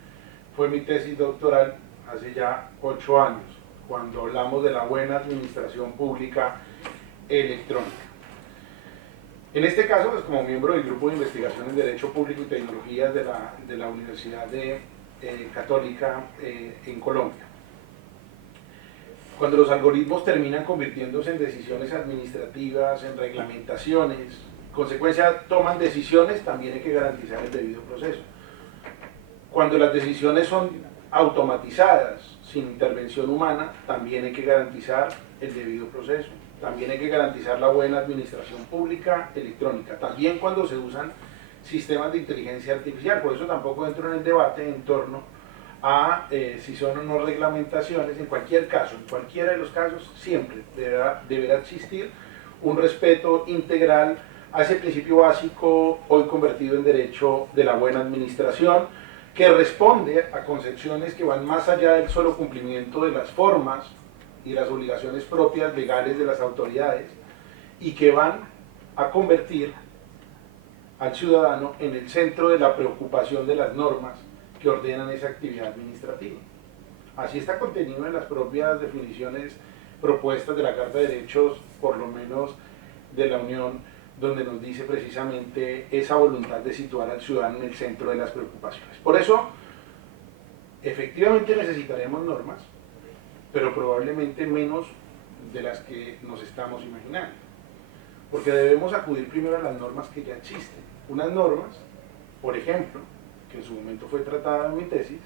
fue mi tesis doctoral hace ya 8 años, cuando hablamos de la buena administración pública electrónica. En este caso, pues, como miembro del Grupo de Investigación en Derecho Público y Tecnologías de la Universidad Católica en Colombia. Cuando los algoritmos terminan convirtiéndose en decisiones administrativas, en reglamentaciones, consecuencia toman decisiones, también hay que garantizar el debido proceso. Cuando las decisiones son automatizadas, sin intervención humana, también hay que garantizar el debido proceso. También hay que garantizar la buena administración pública electrónica. También cuando se usan sistemas de inteligencia artificial. Por eso tampoco entro en el debate en torno a si son o no reglamentaciones. En cualquier caso, en cualquiera de los casos, siempre deberá existir un respeto integral a ese principio básico, hoy convertido en derecho de la buena administración, que responde a concepciones que van más allá del solo cumplimiento de las formas y las obligaciones propias legales de las autoridades, y que van a convertir al ciudadano en el centro de la preocupación de las normas que ordenan esa actividad administrativa. Así está contenido en las propias definiciones propuestas de la Carta de Derechos, por lo menos de la Unión, donde nos dice precisamente esa voluntad de situar al ciudadano en el centro de las preocupaciones. Por eso, efectivamente necesitaremos normas, pero probablemente menos de las que nos estamos imaginando, porque debemos acudir primero a las normas que ya existen. Unas normas, por ejemplo, que en su momento fue tratada en mi tesis,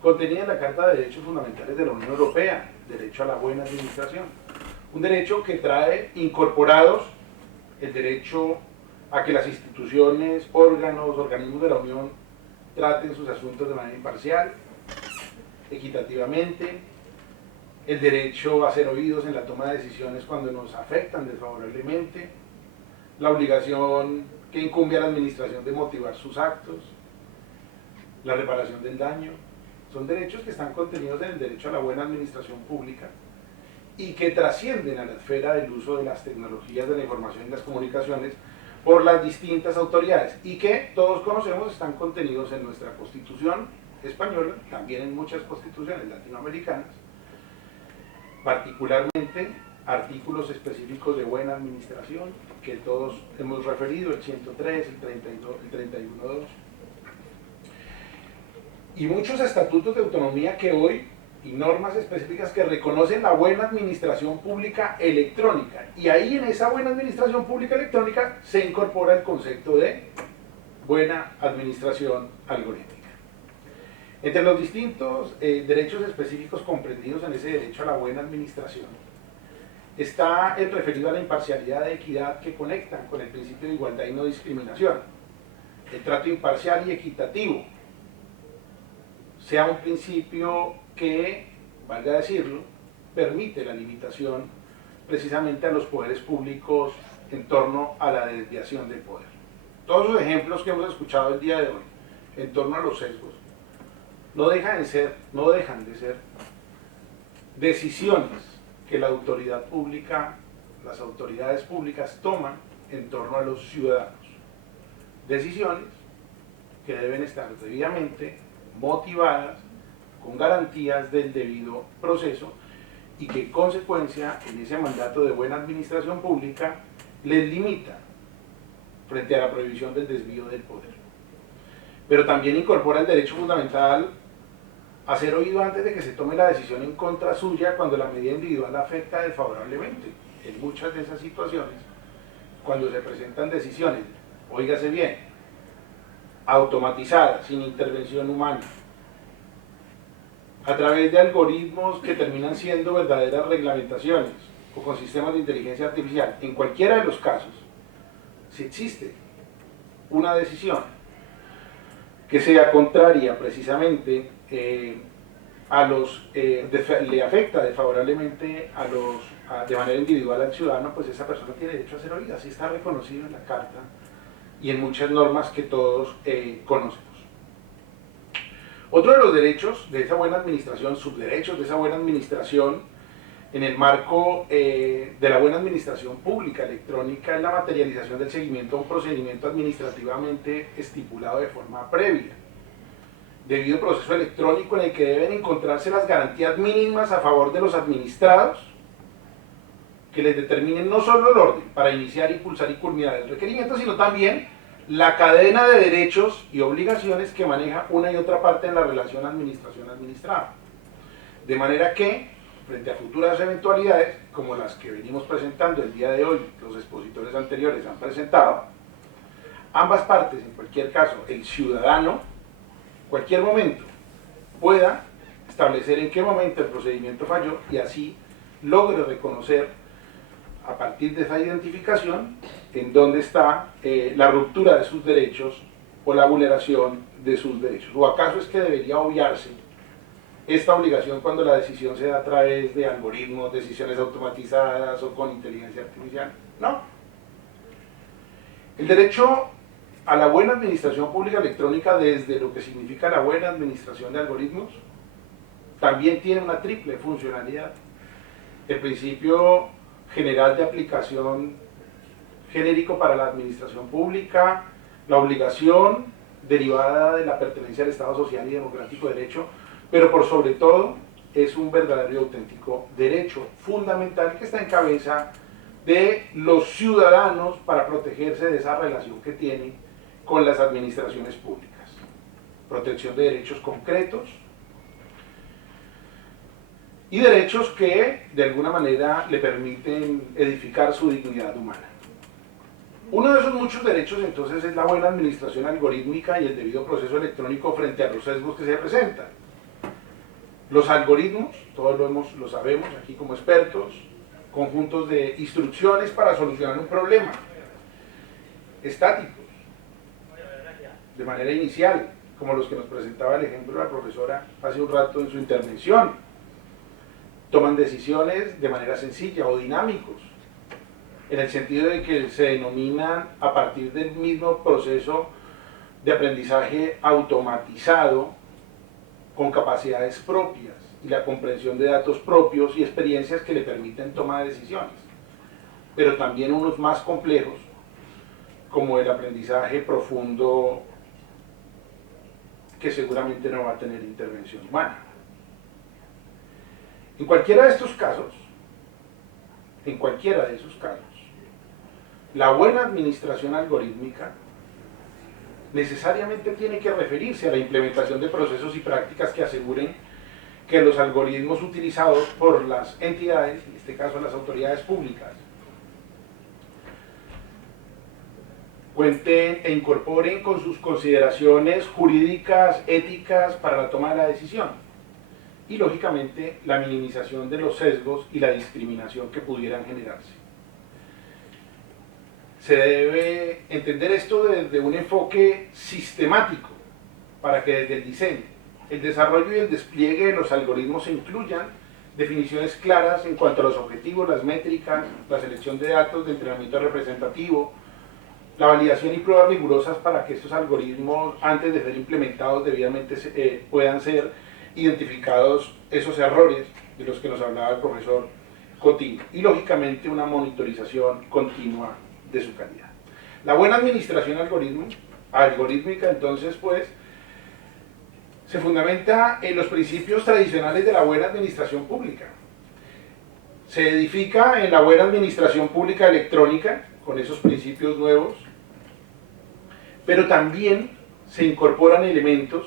contenida en la Carta de Derechos Fundamentales de la Unión Europea, derecho a la buena administración, un derecho que trae incorporados el derecho a que las instituciones, órganos, organismos de la Unión traten sus asuntos de manera imparcial, equitativamente, el derecho a ser oídos en la toma de decisiones cuando nos afectan desfavorablemente, la obligación que incumbe a la administración de motivar sus actos, la reparación del daño. Son derechos que están contenidos en el derecho a la buena administración pública y que trascienden a la esfera del uso de las tecnologías de la información y las comunicaciones por las distintas autoridades y que todos conocemos están contenidos en nuestra Constitución española, también en muchas constituciones latinoamericanas, particularmente artículos específicos de buena administración que todos hemos referido, el 103, el 32, el 31.2, y muchos estatutos de autonomía que hoy, y normas específicas que reconocen la buena administración pública electrónica, y ahí en esa buena administración pública electrónica se incorpora el concepto de buena administración algorítmica. Entre los distintos derechos específicos comprendidos en ese derecho a la buena administración está el referido a la imparcialidad e equidad que conectan con el principio de igualdad y no discriminación, el trato imparcial y equitativo, sea un principio que, valga decirlo, permite la limitación precisamente a los poderes públicos en torno a la desviación del poder. Todos los ejemplos que hemos escuchado el día de hoy en torno a los sesgos no dejan de ser decisiones que la autoridad pública, las autoridades públicas toman en torno a los ciudadanos. Decisiones que deben estar debidamente motivadas, con garantías del debido proceso y que en consecuencia en ese mandato de buena administración pública les limita frente a la prohibición del desvío del poder. Pero también incorpora el derecho fundamental a ser oído antes de que se tome la decisión en contra suya cuando la medida individual afecta desfavorablemente. En muchas de esas situaciones, cuando se presentan decisiones, óigase bien, automatizadas, sin intervención humana, a través de algoritmos que terminan siendo verdaderas reglamentaciones o con sistemas de inteligencia artificial, en cualquiera de los casos, si existe una decisión que sea contraria precisamente le afecta desfavorablemente de manera individual al ciudadano, pues esa persona tiene derecho a ser oída, así está reconocido en la Carta y en muchas normas que todos conocemos. Otro de los derechos de esa buena administración, subderechos de esa buena administración, en el marco de la buena administración pública electrónica, es la materialización del seguimiento a un procedimiento administrativamente estipulado de forma previa, debido proceso electrónico en el que deben encontrarse las garantías mínimas a favor de los administrados que les determinen no solo el orden para iniciar, impulsar y culminar el requerimiento, sino también la cadena de derechos y obligaciones que maneja una y otra parte en la relación administración-administrado. De manera que, frente a futuras eventualidades, como las que venimos presentando el día de hoy, los expositores anteriores han presentado, ambas partes, en cualquier caso, el ciudadano, cualquier momento, pueda establecer en qué momento el procedimiento falló y así logre reconocer a partir de esa identificación en dónde está la ruptura de sus derechos o la vulneración de sus derechos. ¿O acaso es que debería obviarse esta obligación cuando la decisión se da a través de algoritmos, decisiones automatizadas o con inteligencia artificial? No. El derecho a la buena administración pública electrónica, desde lo que significa la buena administración de algoritmos, también tiene una triple funcionalidad. El principio general de aplicación genérico para la administración pública, la obligación derivada de la pertenencia al Estado social y democrático de derecho, pero por sobre todo es un verdadero y auténtico derecho fundamental que está en cabeza de los ciudadanos para protegerse de esa relación que tienen con las administraciones públicas. Protección de derechos concretos y derechos que de alguna manera le permiten edificar su dignidad humana. Uno de esos muchos derechos entonces es la buena administración algorítmica y el debido proceso electrónico frente a los sesgos que se presentan. Los algoritmos, todos lo sabemos aquí como expertos, conjuntos de instrucciones para solucionar un problema, estáticos, de manera inicial, como los que nos presentaba el ejemplo la profesora hace un rato en su intervención. Toman decisiones de manera sencilla o dinámicos, en el sentido de que se denominan a partir del mismo proceso de aprendizaje automatizado, con capacidades propias y la comprensión de datos propios y experiencias que le permiten tomar decisiones, pero también unos más complejos, como el aprendizaje profundo, que seguramente no va a tener intervención humana. En cualquiera de estos casos, la buena administración algorítmica necesariamente tiene que referirse a la implementación de procesos y prácticas que aseguren que los algoritmos utilizados por las entidades, en este caso las autoridades públicas, cuenten e incorporen con sus consideraciones jurídicas, éticas para la toma de la decisión, y lógicamente la minimización de los sesgos y la discriminación que pudieran generarse. Se debe entender esto desde un enfoque sistemático para que desde el diseño, el desarrollo y el despliegue de los algoritmos se incluyan definiciones claras en cuanto a los objetivos, las métricas, la selección de datos de entrenamiento representativo, la validación y pruebas rigurosas para que estos algoritmos, antes de ser implementados debidamente, puedan ser identificados esos errores de los que nos hablaba el profesor Cotín, y lógicamente una monitorización continua de su calidad. La buena administración algorítmica, entonces, pues, se fundamenta en los principios tradicionales de la buena administración pública. Se edifica en la buena administración pública electrónica, con esos principios nuevos, pero también se incorporan elementos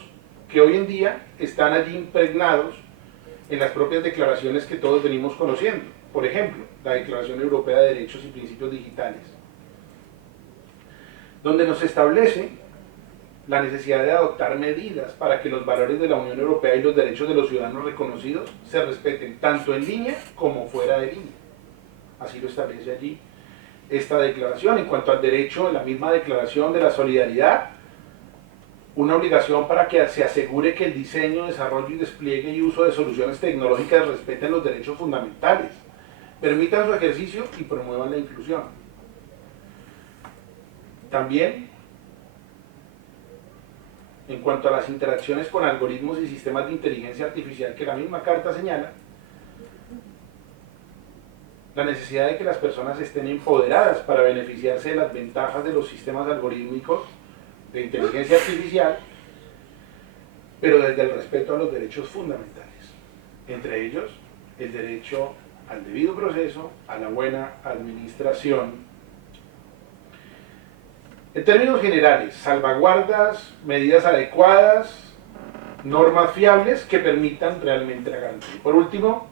que hoy en día están allí impregnados en las propias declaraciones que todos venimos conociendo. Por ejemplo, la Declaración Europea de Derechos y Principios Digitales, donde nos establece la necesidad de adoptar medidas para que los valores de la Unión Europea y los derechos de los ciudadanos reconocidos se respeten tanto en línea como fuera de línea. Así lo establece allí esta declaración. En cuanto al derecho, la misma declaración de la solidaridad, una obligación para que se asegure que el diseño, desarrollo y despliegue y uso de soluciones tecnológicas respeten los derechos fundamentales, permitan su ejercicio y promuevan la inclusión. También, en cuanto a las interacciones con algoritmos y sistemas de inteligencia artificial que la misma carta señala, la necesidad de que las personas estén empoderadas para beneficiarse de las ventajas de los sistemas algorítmicos de inteligencia artificial, pero desde el respeto a los derechos fundamentales, entre ellos el derecho al debido proceso, a la buena administración. En términos generales, salvaguardas, medidas adecuadas, normas fiables que permitan realmente la garantía. Por último,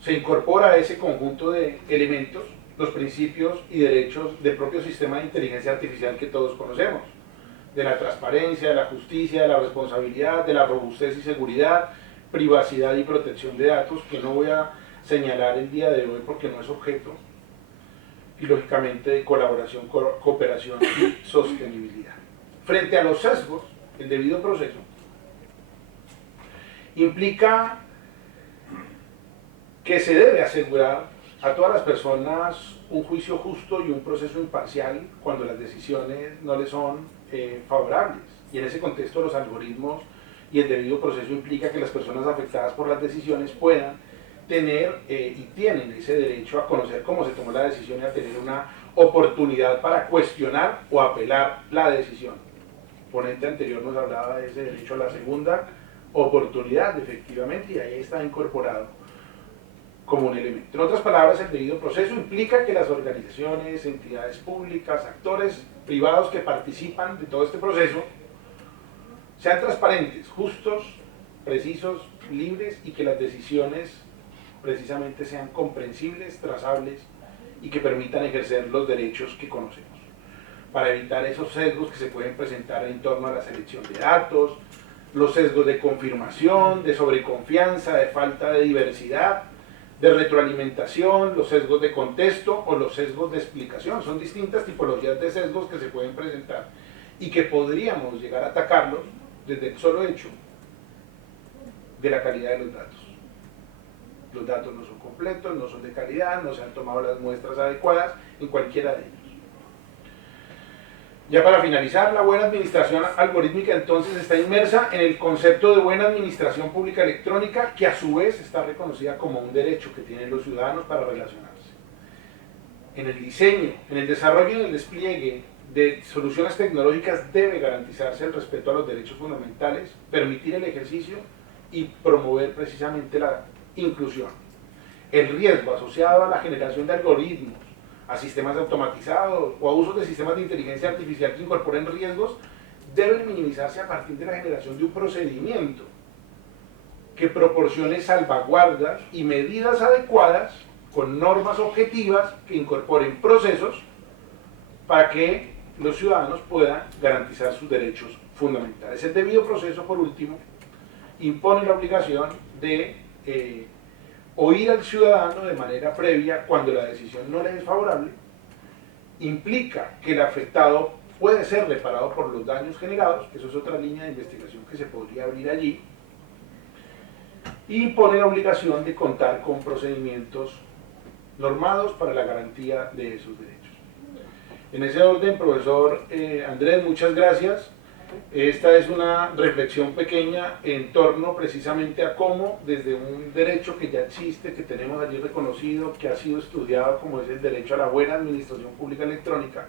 se incorpora a ese conjunto de elementos los principios y derechos del propio sistema de inteligencia artificial que todos conocemos, de la transparencia, de la justicia, de la responsabilidad, de la robustez y seguridad, privacidad y protección de datos, que no voy a señalar el día de hoy porque no es objeto, y lógicamente de colaboración, cooperación y sostenibilidad. Frente a los sesgos, el debido proceso implica que se debe asegurar a todas las personas un juicio justo y un proceso imparcial cuando las decisiones no les son favorables. Y en ese contexto los algoritmos y el debido proceso implica que las personas afectadas por las decisiones puedan tener y tienen ese derecho a conocer cómo se tomó la decisión y a tener una oportunidad para cuestionar o apelar la decisión. El ponente anterior nos hablaba de ese derecho a la segunda oportunidad, efectivamente, y ahí está incorporado como un elemento. En otras palabras, el debido proceso implica que las organizaciones, entidades públicas, actores privados que participan de todo este proceso sean transparentes, justos, precisos, libres, y que las decisiones precisamente sean comprensibles, trazables y que permitan ejercer los derechos que conocemos, para evitar esos sesgos que se pueden presentar en torno a la selección de datos, los sesgos de confirmación, de sobreconfianza, de falta de diversidad, de retroalimentación, los sesgos de contexto o los sesgos de explicación. Son distintas tipologías de sesgos que se pueden presentar y que podríamos llegar a atacarlos desde el solo hecho de la calidad de los datos. Los datos no son completos, no son de calidad, no se han tomado las muestras adecuadas en cualquiera de ellos. Ya para finalizar, la buena administración algorítmica entonces está inmersa en el concepto de buena administración pública electrónica, que a su vez está reconocida como un derecho que tienen los ciudadanos para relacionarse. En el diseño, en el desarrollo y en el despliegue de soluciones tecnológicas debe garantizarse el respeto a los derechos fundamentales, permitir el ejercicio y promover precisamente la inclusión. El riesgo asociado a la generación de algoritmos, a sistemas automatizados o a usos de sistemas de inteligencia artificial que incorporen riesgos deben minimizarse a partir de la generación de un procedimiento que proporcione salvaguardas y medidas adecuadas con normas objetivas que incorporen procesos para que los ciudadanos puedan garantizar sus derechos fundamentales. El debido proceso, por último, impone la obligación de oír al ciudadano de manera previa cuando la decisión no le es favorable, implica que el afectado puede ser reparado por los daños generados, que eso es otra línea de investigación que se podría abrir allí, y impone la obligación de contar con procedimientos normados para la garantía de esos derechos. En ese orden, profesor Andrés, muchas gracias. Esta es una reflexión pequeña en torno precisamente a cómo desde un derecho que ya existe, que tenemos allí reconocido, que ha sido estudiado como es el derecho a la buena administración pública electrónica,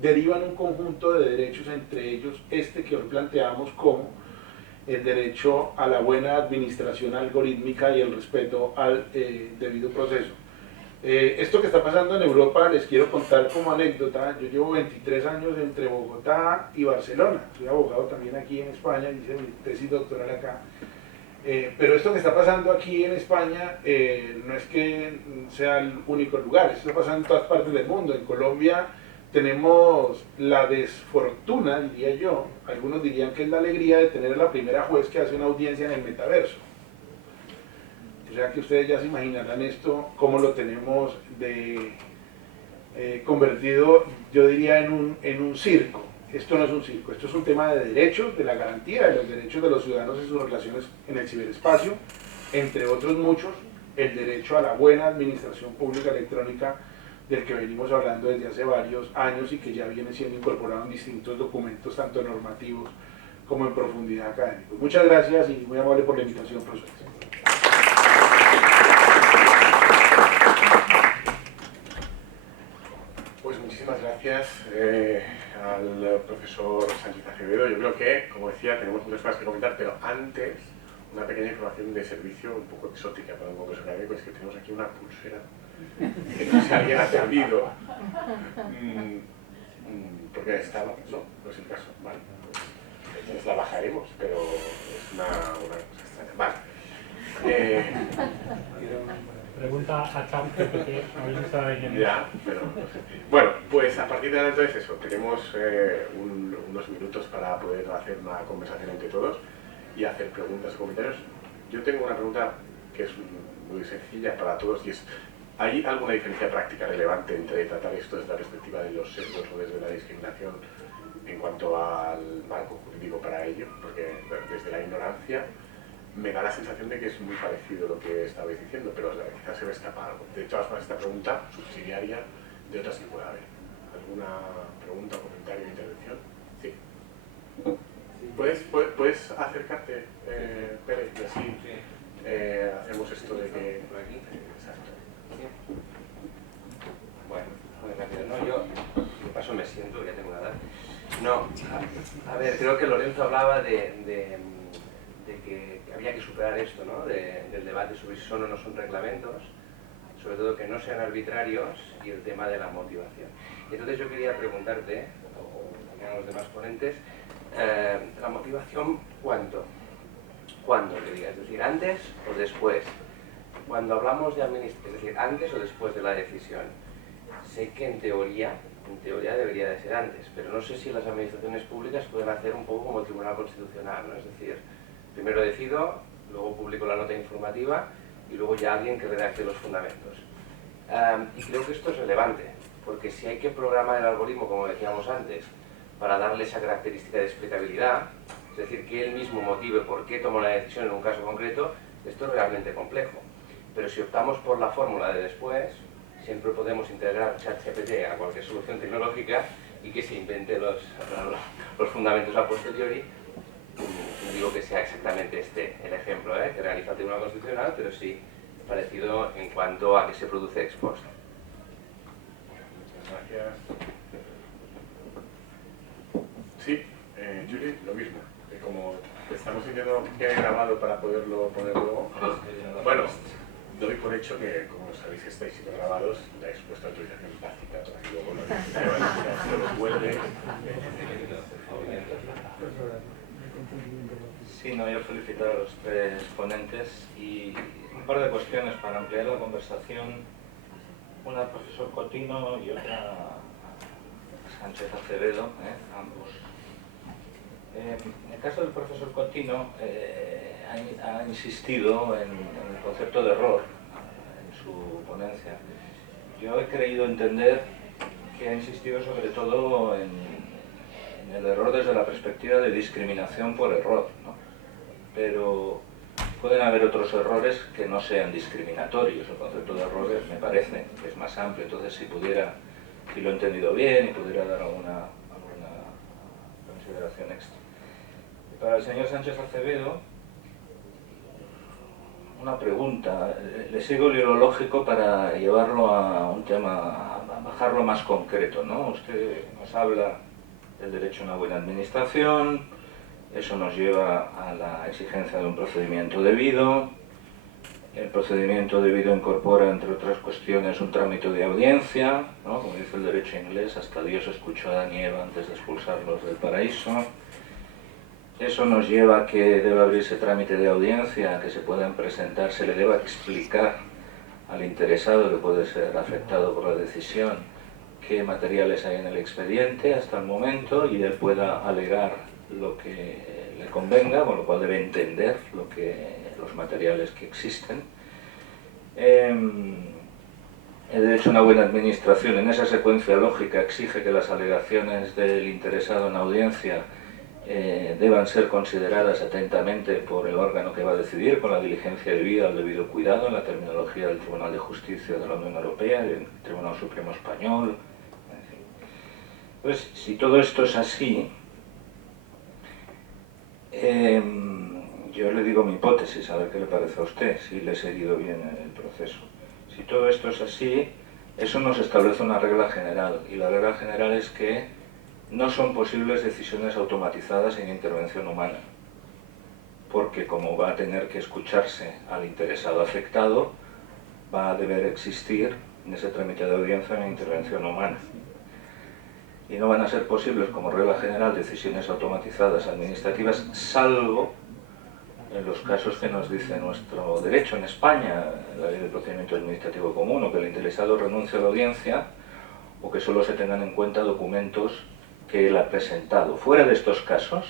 derivan un conjunto de derechos, entre ellos este que hoy planteamos como el derecho a la buena administración algorítmica y el respeto al debido proceso. Esto que está pasando en Europa les quiero contar como anécdota. Yo llevo 23 años entre Bogotá y Barcelona, soy abogado también aquí en España, hice mi tesis doctoral acá, pero esto que está pasando aquí en España no es que sea el único lugar, esto está pasando en todas partes del mundo. En Colombia tenemos la desfortuna, diría yo, algunos dirían que es la alegría de tener a la primera juez que hace una audiencia en el metaverso. O sea que ustedes ya se imaginarán esto, cómo lo tenemos convertido, yo diría, en un circo. Esto no es un circo, esto es un tema de derechos, de la garantía de los derechos de los ciudadanos en sus relaciones en el ciberespacio, entre otros muchos, el derecho a la buena administración pública electrónica, del que venimos hablando desde hace varios años y que ya viene siendo incorporado en distintos documentos, tanto normativos como en profundidad académicos. Muchas gracias y muy amable por la invitación, profesor. Pues muchísimas gracias al profesor Sánchez Acevedo. Yo creo que, como decía, tenemos muchas cosas que comentar, pero antes, una pequeña información de servicio un poco exótica para un congreso académico, es que tenemos aquí una pulsera que no sé si alguien ha servido, porque estaba, no es el caso, vale, entonces la bajaremos, pero es una cosa extraña, vale. Pregunta a ChatGPT, a ver si está leyendo. Ya, pero no sé. Bueno, pues a partir de ahora entonces eso, tenemos unos minutos para poder hacer una conversación entre todos y hacer preguntas o comentarios. Yo tengo una pregunta que es muy sencilla para todos y es: ¿hay alguna diferencia práctica relevante entre tratar esto desde la perspectiva de los sesgos o desde la discriminación en cuanto al marco jurídico para ello? Porque desde la ignorancia me da la sensación de que es muy parecido lo que estabais diciendo, pero quizás se me escapa algo. De todas formas, esta pregunta subsidiaria de otras que pueda haber. ¿Alguna pregunta, comentario, intervención? Sí. ¿Puedes acercarte, Pérez, y así hacemos esto de que... Exacto. Bueno, muy rápido. No, yo de paso me siento, ya tengo una edad. No, a ver, creo que Lorenzo hablaba de que había que superar esto, ¿no? Del debate sobre si son o no son reglamentos, sobre todo que no sean arbitrarios, y el tema de la motivación. Y entonces yo quería preguntarte, o también a los demás ponentes, la motivación, ¿cuándo? ¿Cuándo, diría? Es decir, ¿antes o después? Cuando hablamos de administración, es decir, ¿antes o después de la decisión? Sé que en teoría debería de ser antes, pero no sé si las administraciones públicas pueden hacer un poco como el Tribunal Constitucional, ¿no? Es decir, primero decido, luego publico la nota informativa y luego ya alguien que redacte los fundamentos. Y creo que esto es relevante, porque si hay que programar el algoritmo, como decíamos antes, para darle esa característica de explicabilidad, es decir, que él mismo motive por qué toma una decisión en un caso concreto, esto es realmente complejo. Pero si optamos por la fórmula de después, siempre podemos integrar ChatGPT a cualquier solución tecnológica y que se invente los fundamentos a posteriori. No digo que sea exactamente este el ejemplo que realiza el Tribunal Constitucional, pero sí parecido en cuanto a que se produce ex post. Muchas gracias. Sí, Juli, lo mismo. Que como estamos diciendo que he grabado para poderlo poner luego, bueno, doy por hecho que, como sabéis que estáis siendo grabados, le habéis puesto autorización tácita para que luego no lo vuelve. Sí, no, yo felicitar a los tres ponentes y un par de cuestiones para ampliar la conversación. Una al profesor Cotino y otra a Sánchez Acevedo, ambos. En el caso del profesor Cotino, ha insistido en el concepto de error en su ponencia. Yo he creído entender que ha insistido sobre todo en el error desde la perspectiva de discriminación por error, ¿no? Pero pueden haber otros errores que no sean discriminatorios. El concepto de errores me parece que es más amplio. Entonces, si lo he entendido bien y pudiera dar alguna consideración extra. Y para el señor Sánchez Acevedo, una pregunta. Le sigo el hilo lógico para llevarlo a un tema, a bajarlo más concreto, ¿no? Usted nos habla del derecho a una buena administración, eso nos lleva a la exigencia de un procedimiento debido. El procedimiento debido incorpora, entre otras cuestiones, un trámite de audiencia, ¿no? Como dice el derecho inglés, hasta Dios escuchó a Adán y Eva antes de expulsarlos del paraíso. Eso nos lleva a que debe abrirse trámite de audiencia, que se puedan presentar, se le deba explicar al interesado que puede ser afectado por la decisión qué materiales hay en el expediente hasta el momento y él pueda alegar lo que le convenga, con lo cual debe entender los materiales que existen. El derecho a una buena administración, en esa secuencia lógica, exige que las alegaciones del interesado en audiencia deban ser consideradas atentamente por el órgano que va a decidir, con la diligencia debida al debido cuidado, en la terminología del Tribunal de Justicia de la Unión Europea, del Tribunal Supremo Español, en fin. Entonces, si todo esto es así, yo le digo mi hipótesis, a ver qué le parece a usted, si le he seguido bien el proceso. Si todo esto es así, eso nos establece una regla general, y la regla general es que no son posibles decisiones automatizadas sin intervención humana, porque como va a tener que escucharse al interesado afectado, va a deber existir en ese trámite de audiencia una intervención humana. Y no van a ser posibles, como regla general, decisiones automatizadas administrativas, salvo en los casos que nos dice nuestro derecho en España, la ley de procedimiento administrativo común, o que el interesado renuncie a la audiencia, o que solo se tengan en cuenta documentos que él ha presentado. Fuera de estos casos,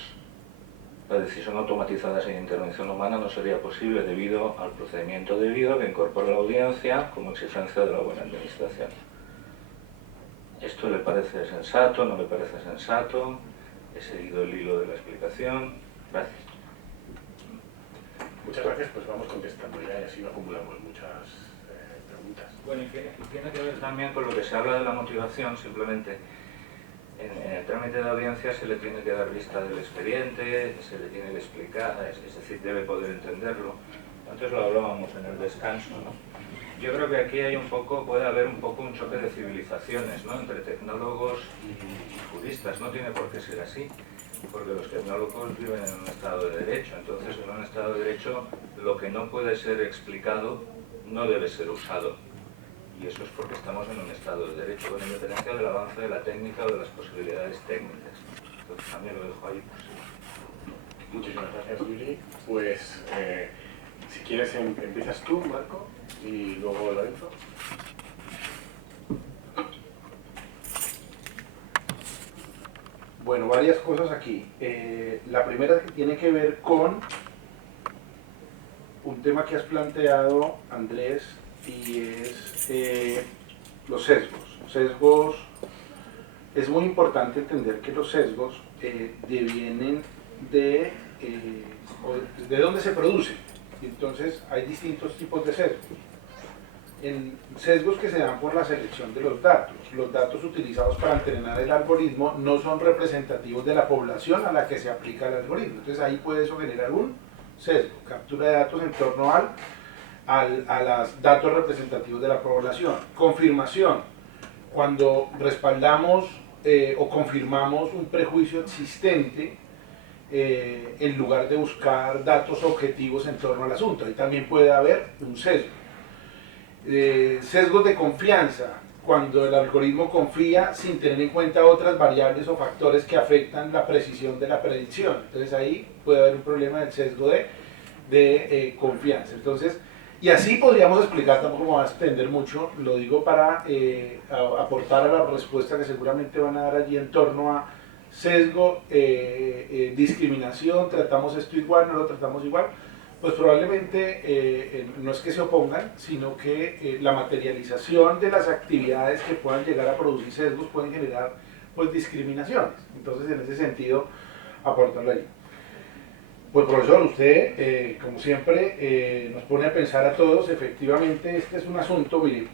la decisión automatizada sin intervención humana no sería posible debido al procedimiento debido que incorpora la audiencia como exigencia de la buena administración. ¿Esto le parece sensato? ¿No le parece sensato? He seguido el hilo de la explicación. Gracias. Muchas gracias, pues vamos contestando ya y así no acumulamos muchas preguntas. Bueno, y tiene que ver también con lo que se habla de la motivación, simplemente. En el trámite de audiencia se le tiene que dar vista del expediente, se le tiene que explicar, es decir, debe poder entenderlo. Antes lo hablábamos en el descanso, ¿no? Yo creo que aquí puede haber un poco un choque de civilizaciones, ¿no? Entre tecnólogos y juristas. No tiene por qué ser así, porque los tecnólogos viven en un estado de derecho. Entonces, en un estado de derecho, lo que no puede ser explicado no debe ser usado. Y eso es porque estamos en un estado de derecho, con independencia del avance de la técnica o de las posibilidades técnicas. Entonces también lo dejo ahí. Pues. Muchísimas gracias, Juli. Pues, si quieres, empiezas tú, Marco, y luego Lorenzo. Bueno, varias cosas aquí. La primera que tiene que ver con un tema que has planteado, Andrés, y es los sesgos. Es muy importante entender que los sesgos devienen de dónde se producen. Entonces hay distintos tipos de sesgos. Sesgos que se dan por la selección de los datos. Los datos utilizados para entrenar el algoritmo no son representativos de la población a la que se aplica el algoritmo. Entonces ahí puede eso generar un sesgo, captura de datos en torno a los datos representativos de la población. Confirmación, cuando respaldamos o confirmamos un prejuicio existente en lugar de buscar datos objetivos en torno al asunto. Ahí también puede haber un sesgo. Sesgos de confianza, cuando el algoritmo confía sin tener en cuenta otras variables o factores que afectan la precisión de la predicción. Entonces ahí puede haber un problema del sesgo de confianza. Entonces, y así podríamos explicar, tampoco me va a extender mucho, lo digo para aportar a la respuesta que seguramente van a dar allí en torno a sesgo, discriminación, tratamos esto igual, no lo tratamos igual. Pues probablemente no es que se opongan, sino que la materialización de las actividades que puedan llegar a producir sesgos pueden generar pues discriminaciones. Entonces, en ese sentido, aportarlo allí. Pues profesor, usted, como siempre, nos pone a pensar a todos. Efectivamente, este es un asunto, mire,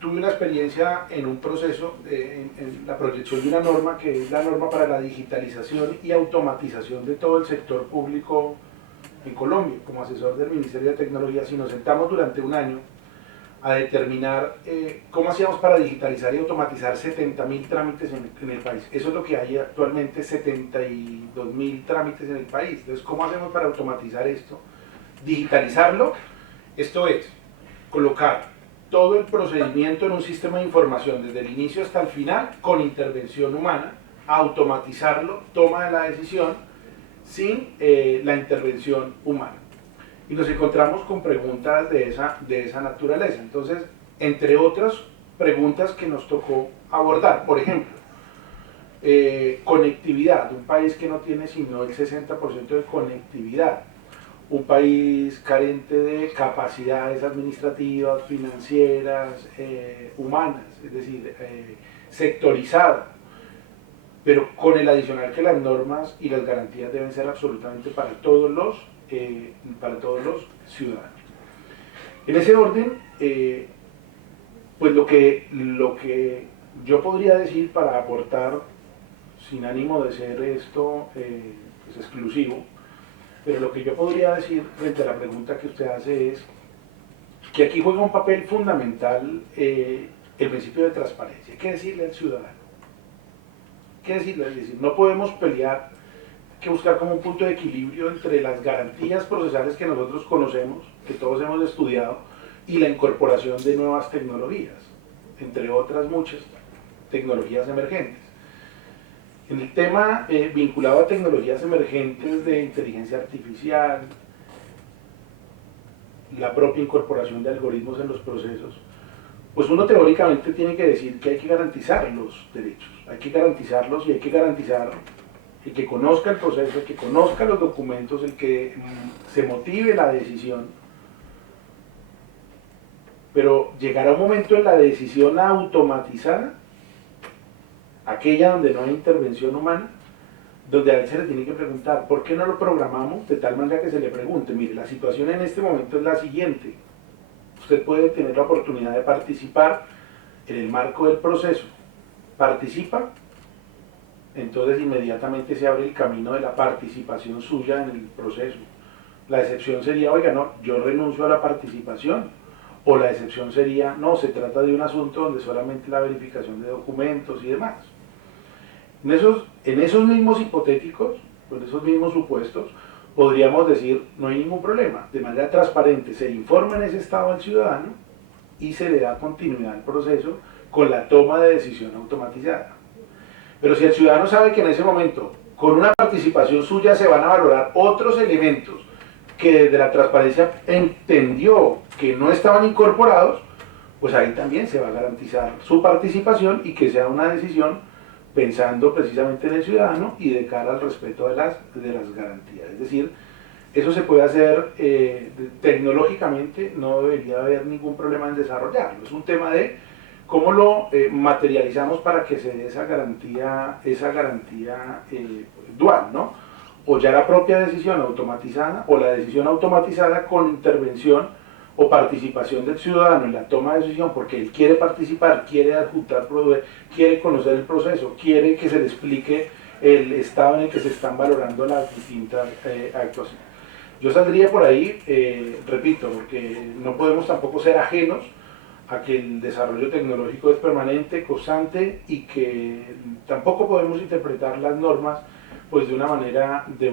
tuve una experiencia en un proceso, en la proyección de una norma que es la norma para la digitalización y automatización de todo el sector público en Colombia, como asesor del Ministerio de Tecnología. Si nos sentamos durante un año a determinar cómo hacíamos para digitalizar y automatizar 70.000 trámites en el país. Eso es lo que hay actualmente, 72.000 trámites en el país. Entonces, ¿cómo hacemos para automatizar esto? Digitalizarlo, esto es, colocar todo el procedimiento en un sistema de información desde el inicio hasta el final con intervención humana, automatizarlo, toma de la decisión sin la intervención humana. Y nos encontramos con preguntas de esa naturaleza. Entonces, entre otras preguntas que nos tocó abordar, por ejemplo, conectividad, un país que no tiene sino el 60% de conectividad, un país carente de capacidades administrativas, financieras, humanas, es decir, sectorizado, pero con el adicional que las normas y las garantías deben ser absolutamente para todos los ciudadanos. En ese orden, pues lo que yo podría decir para aportar, sin ánimo de ser esto pues exclusivo, pero lo que yo podría decir frente a la pregunta que usted hace es que aquí juega un papel fundamental el principio de transparencia. ¿Qué decirle al ciudadano? ¿Qué decirle? Es decir, no podemos pelear, hay que buscar como un punto de equilibrio entre las garantías procesales que nosotros conocemos, que todos hemos estudiado, y la incorporación de nuevas tecnologías, entre otras muchas tecnologías emergentes. En el tema vinculado a tecnologías emergentes de inteligencia artificial, la propia incorporación de algoritmos en los procesos, pues uno teóricamente tiene que decir que hay que garantizar los derechos, hay que garantizarlos y hay que garantizar el que conozca el proceso, el que conozca los documentos, el que se motive la decisión. Pero llegará un momento en la decisión automatizada, aquella donde no hay intervención humana, donde a él se le tiene que preguntar, ¿por qué no lo programamos de tal manera que se le pregunte? Mire, la situación en este momento es la siguiente. Usted puede tener la oportunidad de participar en el marco del proceso. Participa, entonces inmediatamente se abre el camino de la participación suya en el proceso. La excepción sería, oiga, no, yo renuncio a la participación. O la excepción sería, no, se trata de un asunto donde solamente la verificación de documentos y demás. En esos mismos hipotéticos, en esos mismos supuestos, podríamos decir, no hay ningún problema, de manera transparente se informa en ese estado al ciudadano y se le da continuidad al proceso con la toma de decisión automatizada. Pero si el ciudadano sabe que en ese momento, con una participación suya, se van a valorar otros elementos que desde la transparencia entendió que no estaban incorporados, pues ahí también se va a garantizar su participación y que sea una decisión pensando precisamente en el ciudadano y de cara al respeto de las garantías. Es decir, eso se puede hacer tecnológicamente, no debería haber ningún problema en desarrollarlo. Es un tema de cómo lo materializamos para que se dé esa garantía dual, ¿no? O ya la propia decisión automatizada o la decisión automatizada con intervención o participación del ciudadano en la toma de decisión porque él quiere participar, quiere adjuntar, quiere conocer el proceso, quiere que se le explique el estado en el que se están valorando las distintas actuaciones. Yo saldría por ahí, repito, porque no podemos tampoco ser ajenos a que el desarrollo tecnológico es permanente, constante y que tampoco podemos interpretar las normas pues de una manera que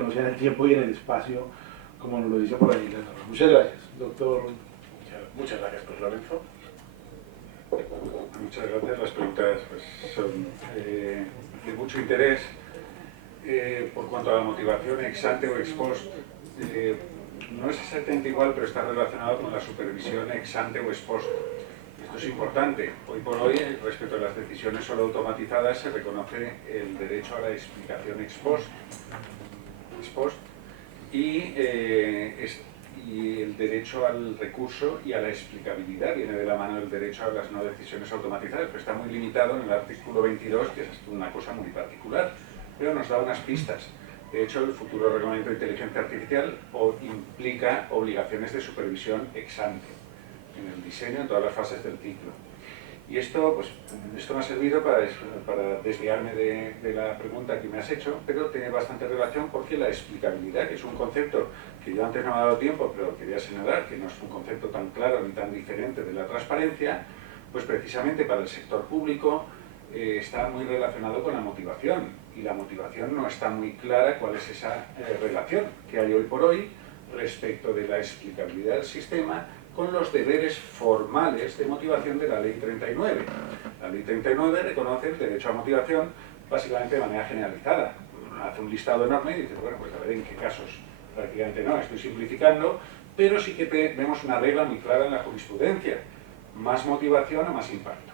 no sea en el tiempo y en el espacio, como nos lo dice por ahí la norma. Muchas gracias, doctor. Muchas gracias, pues Lorenzo. Muchas gracias. Las preguntas pues, son de mucho interés. Por cuanto a la motivación ex ante o ex post, no es exactamente igual, pero está relacionado con la supervisión ex ante o ex post. Esto es importante. Hoy por hoy, respecto a las decisiones solo automatizadas, se reconoce el derecho a la explicación ex post y el derecho al recurso y a la explicabilidad viene de la mano del derecho a las no decisiones automatizadas, pero está muy limitado en el artículo 22, que es una cosa muy particular, pero nos da unas pistas. De hecho, el futuro reglamento de inteligencia artificial implica obligaciones de supervisión ex ante en el diseño, en todas las fases del ciclo. Y esto me ha servido para desviarme de la pregunta que me has hecho, pero tiene bastante relación porque la explicabilidad, que es un concepto que yo antes no me ha dado tiempo, pero quería señalar que no es un concepto tan claro ni tan diferente de la transparencia, pues precisamente para el sector público está muy relacionado con la motivación, y la motivación no está muy clara cuál es esa relación que hay hoy por hoy respecto de la explicabilidad del sistema con los deberes formales de motivación de la Ley 39. La Ley 39 reconoce el derecho a motivación básicamente de manera generalizada. Hace un listado enorme y dice, bueno, pues a ver en qué casos. Prácticamente no, estoy simplificando, pero sí que vemos una regla muy clara en la jurisprudencia. Más motivación o más impacto.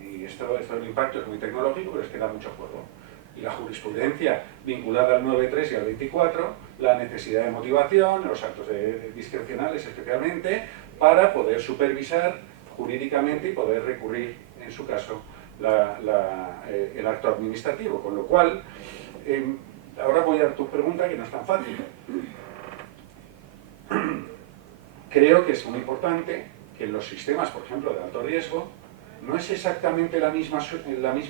Y esto del impacto es muy tecnológico, pero es que da mucho juego. Y la jurisprudencia vinculada al 9.3 y al 24, la necesidad de motivación, los actos discrecionales especialmente, para poder supervisar jurídicamente y poder recurrir, en su caso, el acto administrativo. Con lo cual, ahora voy a tu pregunta, que no es tan fácil. Creo que es muy importante que en los sistemas, por ejemplo, de alto riesgo, no es exactamente la misma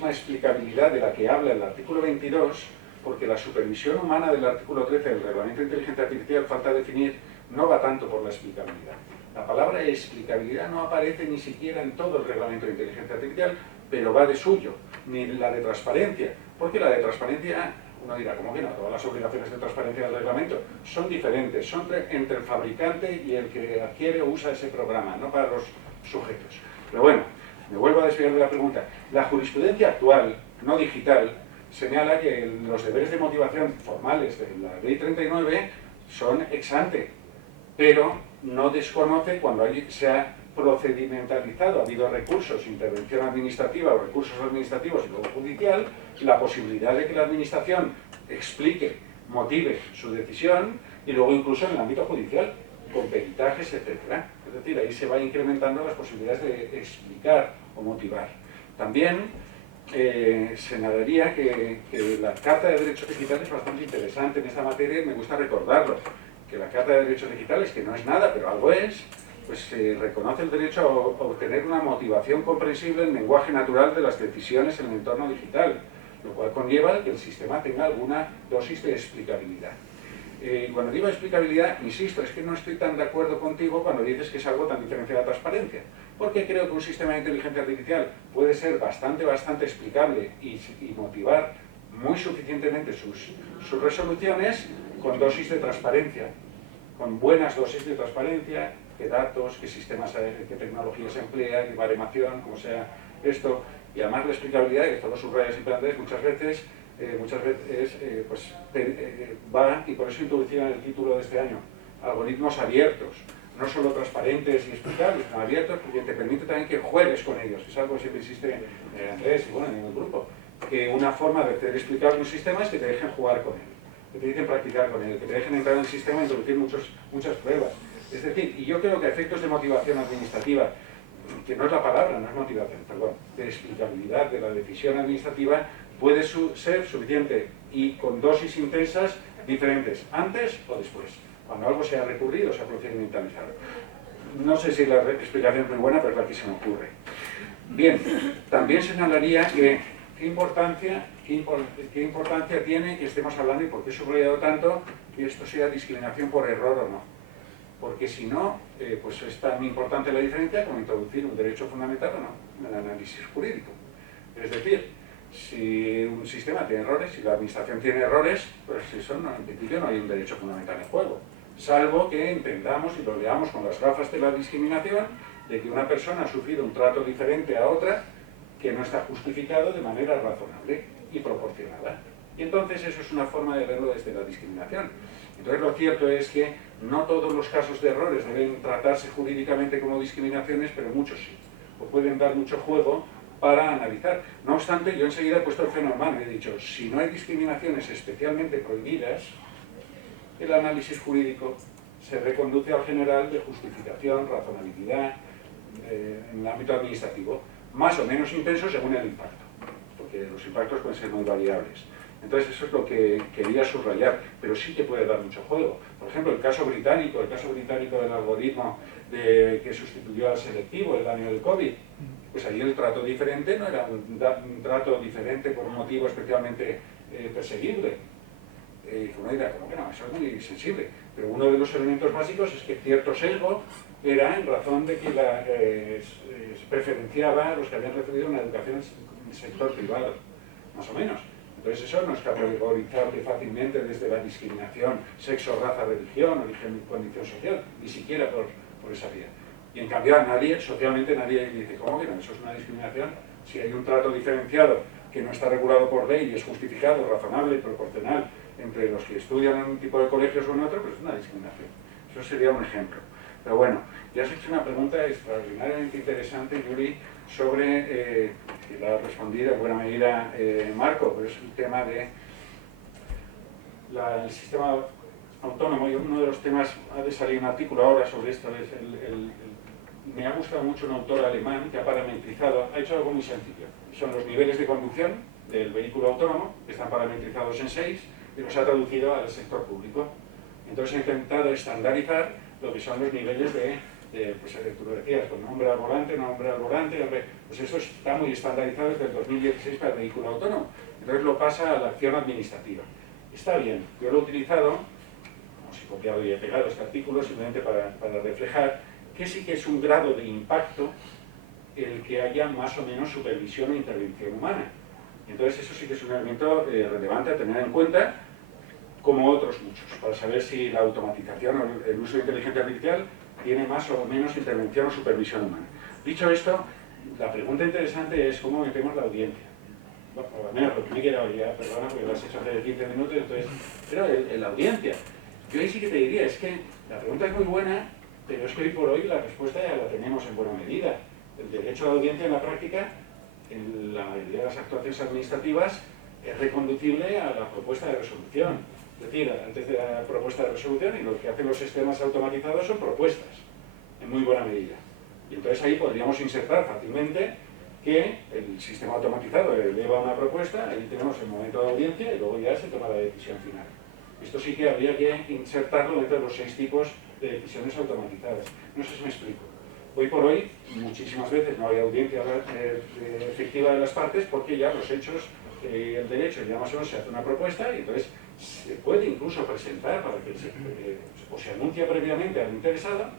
explicabilidad de la que habla el artículo 22, porque la supervisión humana del artículo 13 del Reglamento de Inteligencia Artificial, falta definir, no va tanto por la explicabilidad. La palabra explicabilidad no aparece ni siquiera en todo el Reglamento de Inteligencia Artificial, pero va de suyo, ni la de transparencia, porque la de transparencia, uno dirá, ¿cómo que no? Todas las obligaciones de transparencia del reglamento son diferentes, son entre el fabricante y el que adquiere o usa ese programa, no para los sujetos. Pero bueno, me vuelvo a desviar de la pregunta. La jurisprudencia actual, no digital, señala que los deberes de motivación formales de la Ley 39 son ex ante, pero no desconoce cuando se ha procedimentalizado, ha habido recursos, intervención administrativa o recursos administrativos y luego judicial, la posibilidad de que la administración explique, motive su decisión y luego incluso en el ámbito judicial, con peritajes, etc. Es decir, ahí se va incrementando las posibilidades de explicar o motivar. También señalaría que la Carta de Derechos Digitales es bastante interesante en esta materia y me gusta recordarlo, que la Carta de Derechos Digitales, que no es nada, pero algo es, pues reconoce el derecho a obtener una motivación comprensible en lenguaje natural de las decisiones en el entorno digital, lo cual conlleva que el sistema tenga alguna dosis de explicabilidad. Cuando digo explicabilidad, insisto, es que no estoy tan de acuerdo contigo cuando dices que es algo tan diferente de la transparencia, porque creo que un sistema de inteligencia artificial puede ser bastante explicable y motivar muy suficientemente sus resoluciones con dosis de transparencia, con buenas dosis de transparencia, qué datos, qué sistemas, qué tecnologías se emplea, qué baremación, como sea esto, y además la explicabilidad, que esto lo subraya siempre Andrés, muchas veces va, y por eso introducía en el título de este año, algoritmos abiertos, no solo transparentes y explicables, sino abiertos, porque te permite también que juegues con ellos, es algo que siempre existe Andrés y bueno, en el grupo, que una forma de hacer explicable un sistema es que te dejen jugar con él, que te dejen practicar con él, que te dejen entrar en el sistema e introducir muchas pruebas. Es decir, y yo creo que a efectos de motivación administrativa, que no es la palabra, no es motivación, perdón, de explicabilidad de la decisión administrativa, puede ser suficiente y con dosis intensas diferentes, antes o después, cuando algo se ha recurrido o se ha procedimentalizado. No sé si la explicación es muy buena, pero es la que se me ocurre. Bien, también señalaría que qué importancia tiene que estemos hablando y por qué he subrayado tanto que esto sea discriminación por error o no. porque si no, pues es tan importante la diferencia como introducir un derecho fundamental o no en el análisis jurídico. Es decir, si un sistema tiene errores, si la administración tiene errores, pues eso no, en principio no hay un derecho fundamental en juego, salvo que entendamos y lo leamos con las gafas de la discriminación, de que una persona ha sufrido un trato diferente a otra que no está justificado de manera razonable y proporcionada. Y entonces eso es una forma de verlo desde la discriminación. Entonces lo cierto es que no todos los casos de errores deben tratarse jurídicamente como discriminaciones, pero muchos sí, o pueden dar mucho juego para analizar. No obstante, yo enseguida he puesto el freno en mano y he dicho, si no hay discriminaciones especialmente prohibidas, el análisis jurídico se reconduce al general de justificación, razonabilidad, en el ámbito administrativo, más o menos intenso según el impacto, porque los impactos pueden ser muy variables. Entonces eso es lo que quería subrayar, pero sí que puede dar mucho juego. Por ejemplo, el caso británico del algoritmo que sustituyó al selectivo el año del COVID, pues ahí el trato diferente no era un trato diferente por un motivo especialmente perseguible. Uno dirá, ¿cómo que no? Eso es muy sensible. Pero uno de los elementos básicos es que cierto sesgo era en razón de que se preferenciaba a los que habían recibido una educación en el sector privado, más o menos. Entonces eso no es categorizable fácilmente desde la discriminación, sexo, raza, religión, origen, condición social, ni siquiera por esa vía. Y en cambio a nadie, socialmente nadie dice, ¿cómo que no? Eso es una discriminación. Si hay un trato diferenciado que no está regulado por ley y es justificado, razonable y proporcional entre los que estudian en un tipo de colegios o en otro, pues es una discriminación. Eso sería un ejemplo. Pero bueno, ya has hecho una pregunta extraordinariamente interesante, Yuri, sobre, que la ha respondido en buena medida Marco, pero es el tema de el sistema autónomo. Y uno de los temas, ha de salir un artículo ahora sobre esto, es me ha gustado mucho un autor alemán que ha parametrizado, ha hecho algo muy sencillo. Son los niveles de conducción del vehículo autónomo, que están parametrizados en 6, y los ha traducido al sector público. Entonces ha intentado estandarizar lo que son los niveles pues tú lo decías, con nombre al volante, nombre al volante, pues eso está muy estandarizado desde el 2016 para el vehículo autónomo. Entonces lo pasa a la acción administrativa. Está bien, yo lo he utilizado, como si copiado y he pegado este artículo, simplemente para reflejar que sí que es un grado de impacto el que haya más o menos supervisión e intervención humana. Entonces eso sí que es un elemento relevante a tener en cuenta, como otros muchos, para saber si la automatización o el uso de inteligencia artificial tiene más o menos intervención o supervisión humana. Dicho esto, la pregunta interesante es cómo metemos la audiencia. Bueno, al menos lo que me he quedado ya, perdona, porque lo has hecho hace 15 minutos, entonces, pero la audiencia. Yo ahí sí que te diría, es que la pregunta es muy buena, pero es que hoy por hoy la respuesta ya la tenemos en buena medida. El derecho a la audiencia en la práctica, en la mayoría de las actuaciones administrativas, es reconducible a la propuesta de resolución. Es decir, antes de la propuesta de resolución, y lo que hacen los sistemas automatizados son propuestas, en muy buena medida. Y entonces ahí podríamos insertar fácilmente que el sistema automatizado eleva una propuesta, ahí tenemos el momento de audiencia y luego ya se toma la decisión final. Esto sí que habría que insertarlo dentro de los 6 tipos de decisiones automatizadas. No sé si me explico. Hoy por hoy, muchísimas veces no hay audiencia efectiva de las partes porque ya los hechos, el derecho ya más o menos se hace una propuesta y entonces se puede incluso presentar para que o se anuncia previamente al interesado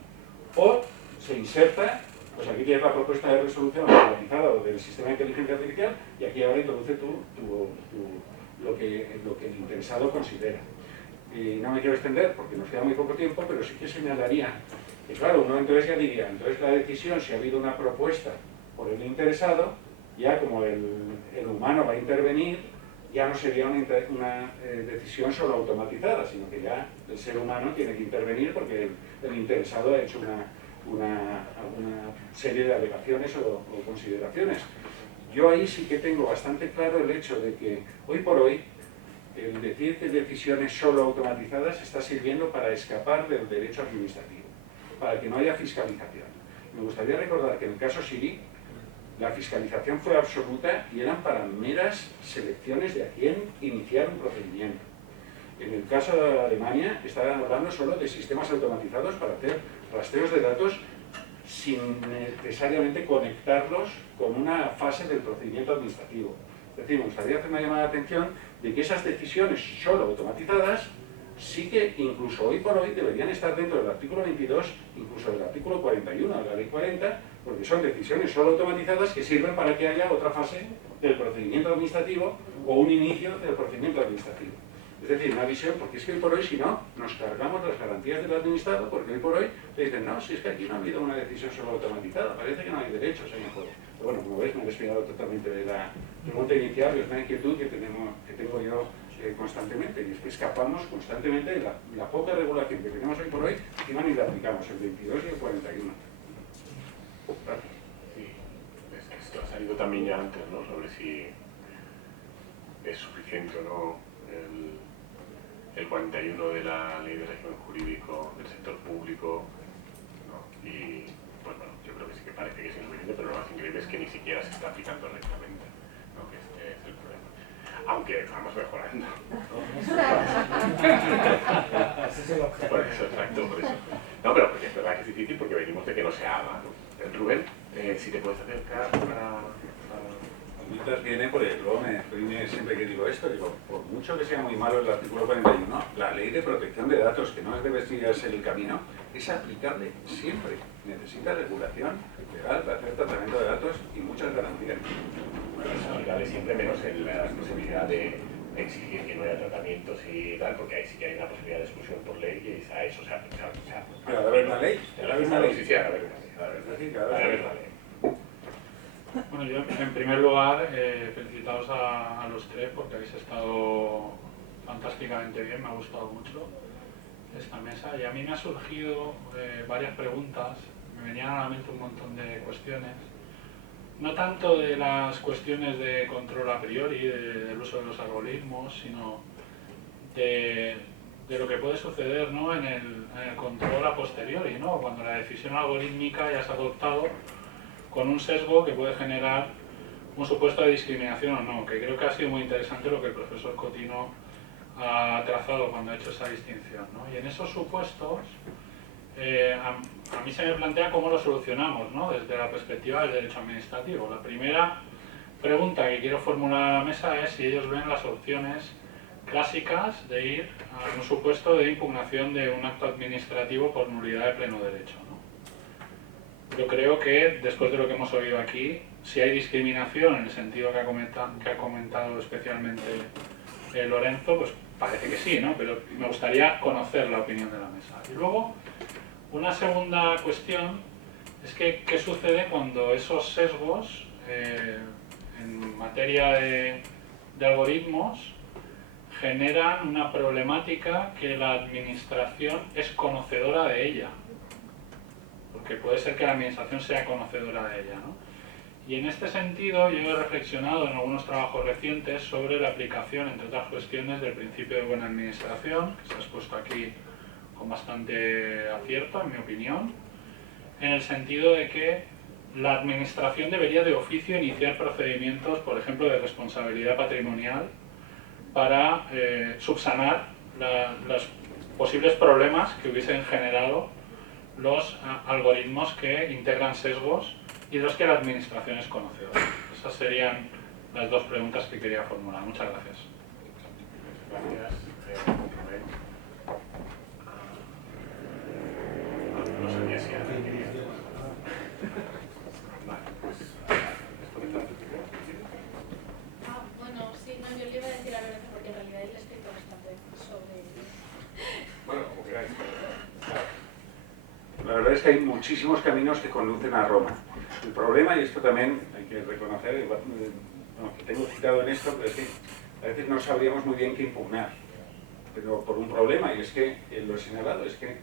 o se inserta, pues aquí tienes la propuesta de resolución automatizada o del sistema de inteligencia artificial y aquí ahora introduce lo que el interesado considera. Y no me quiero extender porque nos queda muy poco tiempo, pero sí que señalaría que claro, uno entonces ya diría, entonces la decisión, si ha habido una propuesta por el interesado, ya como el humano va a intervenir, ya no sería una decisión solo automatizada, sino que ya el ser humano tiene que intervenir porque el interesado ha hecho alguna serie de alegaciones o consideraciones. Yo ahí sí que tengo bastante claro el hecho de que hoy por hoy el decir que decisiones solo automatizadas está sirviendo para escapar del derecho administrativo, para que no haya fiscalización. Me gustaría recordar que en el caso Siri, la fiscalización fue absoluta y eran para meras selecciones de a quién iniciar un procedimiento. En el caso de Alemania, estaban hablando solo de sistemas automatizados para hacer rastreos de datos sin necesariamente conectarlos con una fase del procedimiento administrativo. Es decir, me gustaría hacer una llamada de atención de que esas decisiones solo automatizadas sí que incluso hoy por hoy deberían estar dentro del artículo 22, incluso del artículo 41 de la ley 40, porque son decisiones solo automatizadas que sirven para que haya otra fase del procedimiento administrativo o un inicio del procedimiento administrativo. Es decir, una visión, porque es que hoy por hoy, si no, nos cargamos las garantías del administrado, porque hoy por hoy te dicen, no, si es que aquí no ha habido una decisión solo automatizada, parece que no hay derechos en el juego. Pero bueno, como veis, me he desviado totalmente de la pregunta inicial, y es una inquietud que tengo yo constantemente, y es que escapamos constantemente de la poca regulación que tenemos hoy por hoy, encima ni la aplicamos, el 22 y el 41. Gracias. Sí, es que esto ha salido también ya antes, ¿no? Sobre si es suficiente o no el 41 de la Ley de Régimen Jurídico del Sector Público, ¿no? Y pues bueno, yo creo que sí que parece que es insuficiente, pero lo más increíble es que ni siquiera se está aplicando rectamente, ¿no? Que este es el problema. Aunque vamos mejorando. Por eso, exacto, por eso. No, pero porque es verdad que es difícil porque venimos de que no se haga, ¿no? Rubén, si te puedes acercar para... Mientras viene, porque luego me siempre que digo esto, digo, por mucho que sea muy malo el artículo 41, la ley de protección de datos, que no es debe ser el camino, es aplicable siempre. Necesita regulación legal para hacer tratamiento de datos y muchas garantías. Bueno, es aplicable siempre menos en la posibilidad de exigir que no haya tratamientos y tal, porque ahí sí que hay una posibilidad de exclusión por ley y a eso se aplica. Pero ha de haber una ley. Ha de haber una ley. Sí, sí, ha de haber una ley. Ha de haber una ley. Bueno, yo en primer lugar, felicitaros a los tres porque habéis estado fantásticamente bien, me ha gustado mucho esta mesa y a mí me han surgido varias preguntas, me venían a la mente un montón de cuestiones, no tanto de las cuestiones de control a priori, del uso de los algoritmos, sino de lo que puede suceder, ¿no? en el control a posteriori, ¿no? Cuando la decisión algorítmica ya se ha adoptado con un sesgo que puede generar un supuesto de discriminación o no, que creo que ha sido muy interesante lo que el profesor Cotino ha trazado cuando ha hecho esa distinción, ¿no? Y en esos supuestos, a mí se me plantea cómo lo solucionamos, ¿no? Desde la perspectiva del derecho administrativo. La primera pregunta que quiero formular a la mesa es si ellos ven las opciones clásicas de ir a un supuesto de impugnación de un acto administrativo por nulidad de pleno derecho, ¿no? Yo creo que, después de lo que hemos oído aquí, si hay discriminación en el sentido que ha comentado especialmente Lorenzo, pues parece que sí, ¿no? Pero me gustaría conocer la opinión de la mesa. Y luego, una segunda cuestión es que qué sucede cuando esos sesgos en materia de algoritmos generan una problemática que la administración es conocedora de ella. Porque puede ser que la administración sea conocedora de ella, ¿no? Y en este sentido yo he reflexionado en algunos trabajos recientes sobre la aplicación, entre otras cuestiones, del principio de buena administración, que se ha expuesto aquí con bastante acierto, en mi opinión, en el sentido de que la administración debería de oficio iniciar procedimientos, por ejemplo, de responsabilidad patrimonial, para subsanar los posibles problemas que hubiesen generado los algoritmos que integran sesgos y de los que la administración es conocedora. Esas serían las dos preguntas que quería formular. Muchas gracias. Gracias. No sabía si alguien quería. Vale, pues esto me está Bueno, sí, no, yo le iba a decir a Lorenzo porque en realidad él ha escrito bastante sobre... Bueno, como queráis. La verdad es que hay muchísimos caminos que conducen a Roma. El problema, y esto también hay que reconocer, que tengo citado en esto, pero es que a veces no sabríamos muy bien qué impugnar. Pero por un problema, y es que lo he señalado, es que